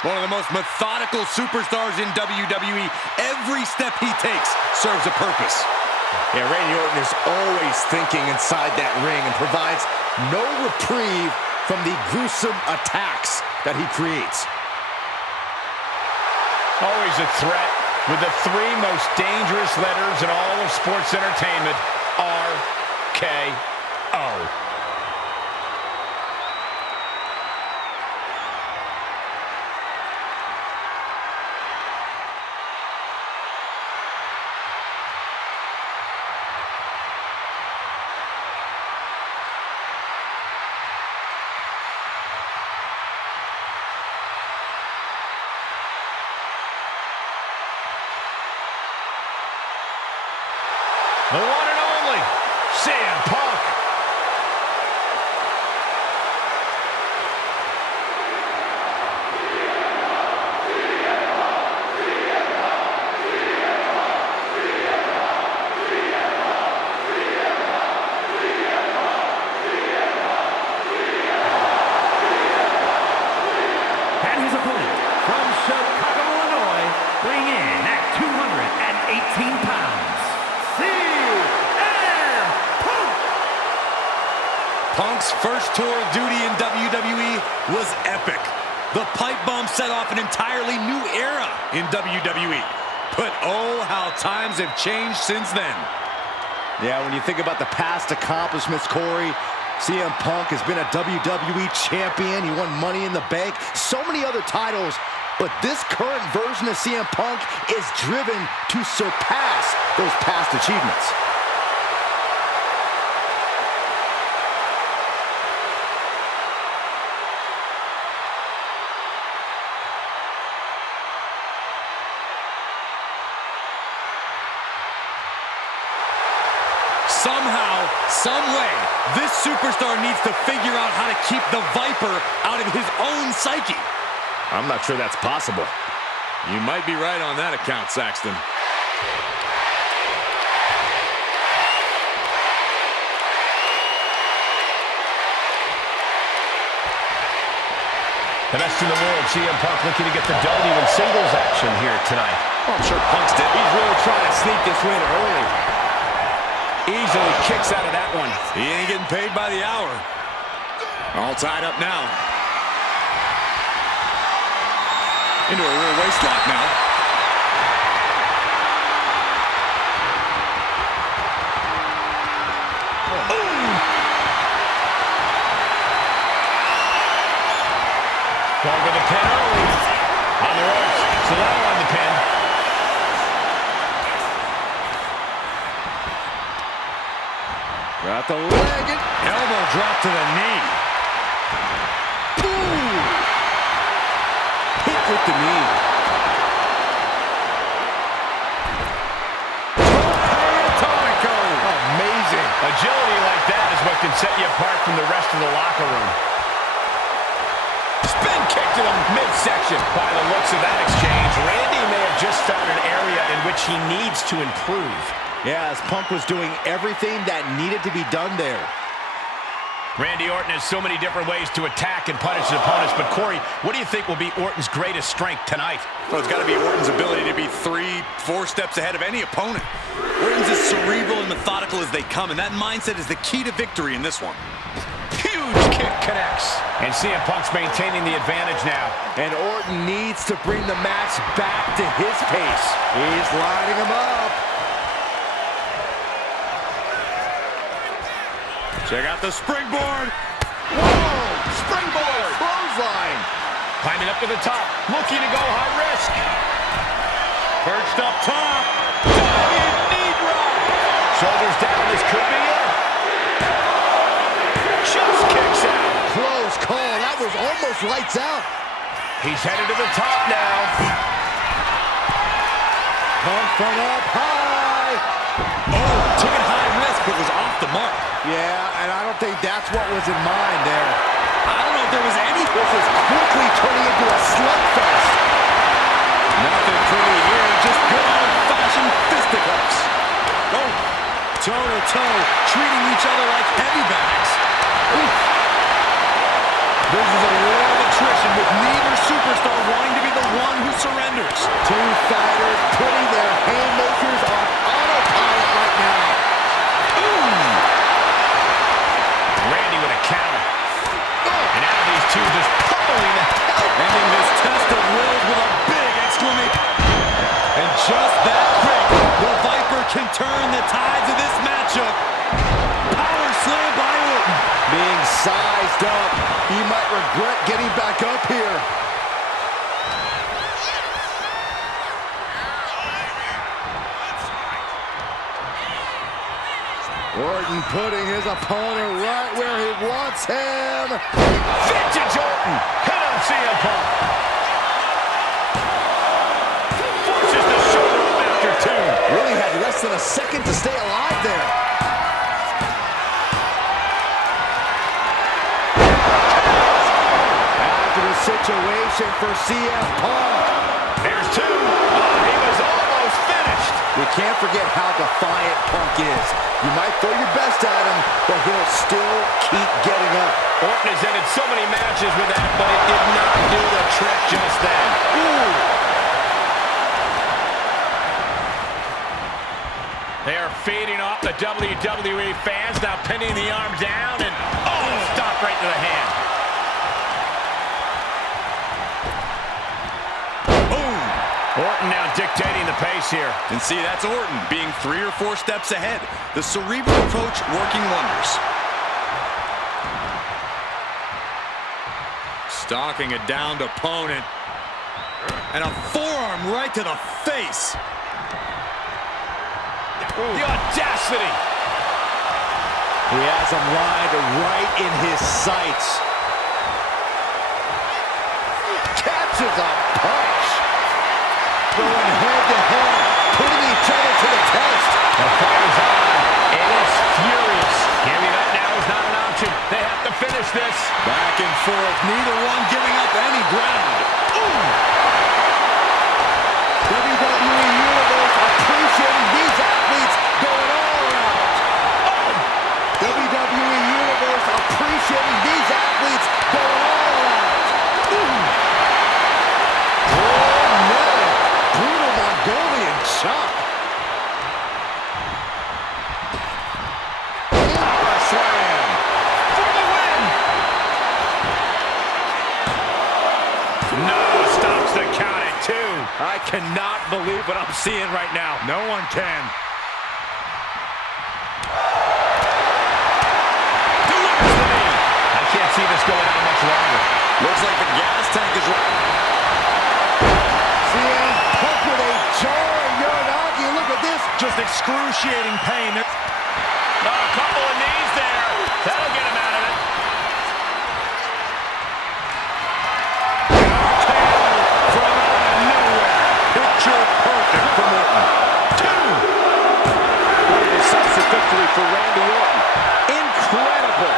One of the most methodical superstars in WWE. Every step he takes serves a purpose. Yeah, Randy Orton is always thinking inside that ring and provides no reprieve from the gruesome attacks that he creates. Always a threat with the three most dangerous letters in all of sports entertainment, RKO. The one and only CM Punk. And his opponent from Chicago, Illinois, weighing in at 218 pounds, Punk's first tour of duty in WWE was epic. The pipe bomb set off an entirely new era in WWE. But oh, how times have changed since then. Yeah, when you think about the past accomplishments, Corey, CM Punk has been a WWE champion. He won Money in the Bank, so many other titles. But this current version of CM Punk is driven to surpass those past achievements. Somehow, some way, this superstar needs to figure out how to keep the Viper out of his own psyche. I'm not sure that's possible. You might be right on that account, Saxton. The best in the world, CM Punk looking to get the W in singles action here tonight. Oh, I'm sure Punk's did. He's really trying to sneak this win early. Easily kicks out of that one. He ain't getting paid by the hour. All tied up now. Into a rear waist lock now. Going for the pin early. On the ropes. So that'll end the pin. Got the leg. Elbow drop to the knee. Boom! Hit with the knee. Atomico. Amazing. Agility like that is what can set you apart from the rest of the locker room. Spin kick to the midsection. By the looks of that exchange, Randy may have just found an area in which he needs to improve. Yeah, as Punk was doing everything that needed to be done there. Randy Orton has so many different ways to attack and punish his opponents, but Corey, what do you think will be Orton's greatest strength tonight? Well, it's got to be Orton's ability to be 3-4 steps ahead of any opponent. Orton's as cerebral and methodical as they come, and that mindset is the key to victory in this one. Huge kick connects. And CM Punk's maintaining the advantage now. And Orton needs to bring the match back to his pace. He's lining him up. Check out the springboard. Whoa! Springboard! Clothesline! Climbing up to the top, looking to go high risk. Perched up top. Diving knee drop. Shoulders down, this could be it. Just kicks out. Close call. That was almost lights out. He's headed to the top now. Pump from up high. Oh, took it high risk, but was off the mark. Yeah, and I don't think that's what was in mind there. I don't know if there was any. This is quickly turning into a slugfest. Nothing pretty here, just good old-fashioned fisticuffs. Oh, toe-to-toe, treating each other like heavy bags. Oof. This is a war of attrition with neither superstar wanting to be the one who surrenders. Two fighters putting their haymakers on autopilot right now. Randy with a counter. And now these two just pummeling the hell. Ending this test of wills with a big exclamation. And just that quick, the Viper can turn the tides of this matchup. Power slam by Orton. Being sized up. He might regret getting back up here. Orton putting his opponent right where he wants him. Vintage Orton. Hit on CM Punk. Forces the shoulder up after two. Really had less than a second to stay alive there. After the situation for CM Punk. There's two. Oh, he was almost finished. We can't forget how defiant Punk is. You might throw your best at him, but he'll still keep getting up. Orton has ended so many matches with that, but it did not do the trick just then. Ooh. They are feeding off the WWE fans, now pinning the arm down, and oh, stop right to the hand. Boom! Orton now dictating the pace here. And see, that's Orton being 3 or 4 steps ahead. The cerebral approach working wonders. Stalking a downed opponent. And a forearm right to the face. Ooh. The audacity. He has him lined right in his sights. Catches a punch. Going head to head, putting each other to the test. The fight is on. It is furious. Giving up now is not an option. They have to finish this. Back and forth, neither one giving up any ground. Ooh. WWE Universe appreciating these athletes going all out. Oh. WWE Universe appreciating these athletes going all out. Oh, no. Brutal Mongolian chop. Power slam. For the win. No, stops the count at 2. I cannot believe what I'm seeing right now. No one can. Delivers the knee. I can't see this going on much longer. Looks like the gas tank is right. CM Punk with a jarring Uranagi. Look at this. Just excruciating pain. Oh, a couple of knees there. That'll get him out of it. From out of nowhere. Picture perfect from Orton. 2. What a decisive victory for Randy Orton. Incredible.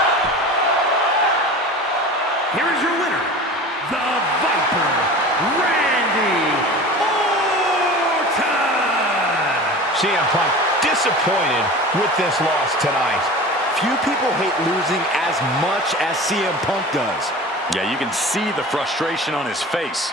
Here is your winner, the Viper, Randy Orton. CM Punk disappointed with this loss tonight. few people hate losing as much as CM Punk does. Yeah, you can see the frustration on his face.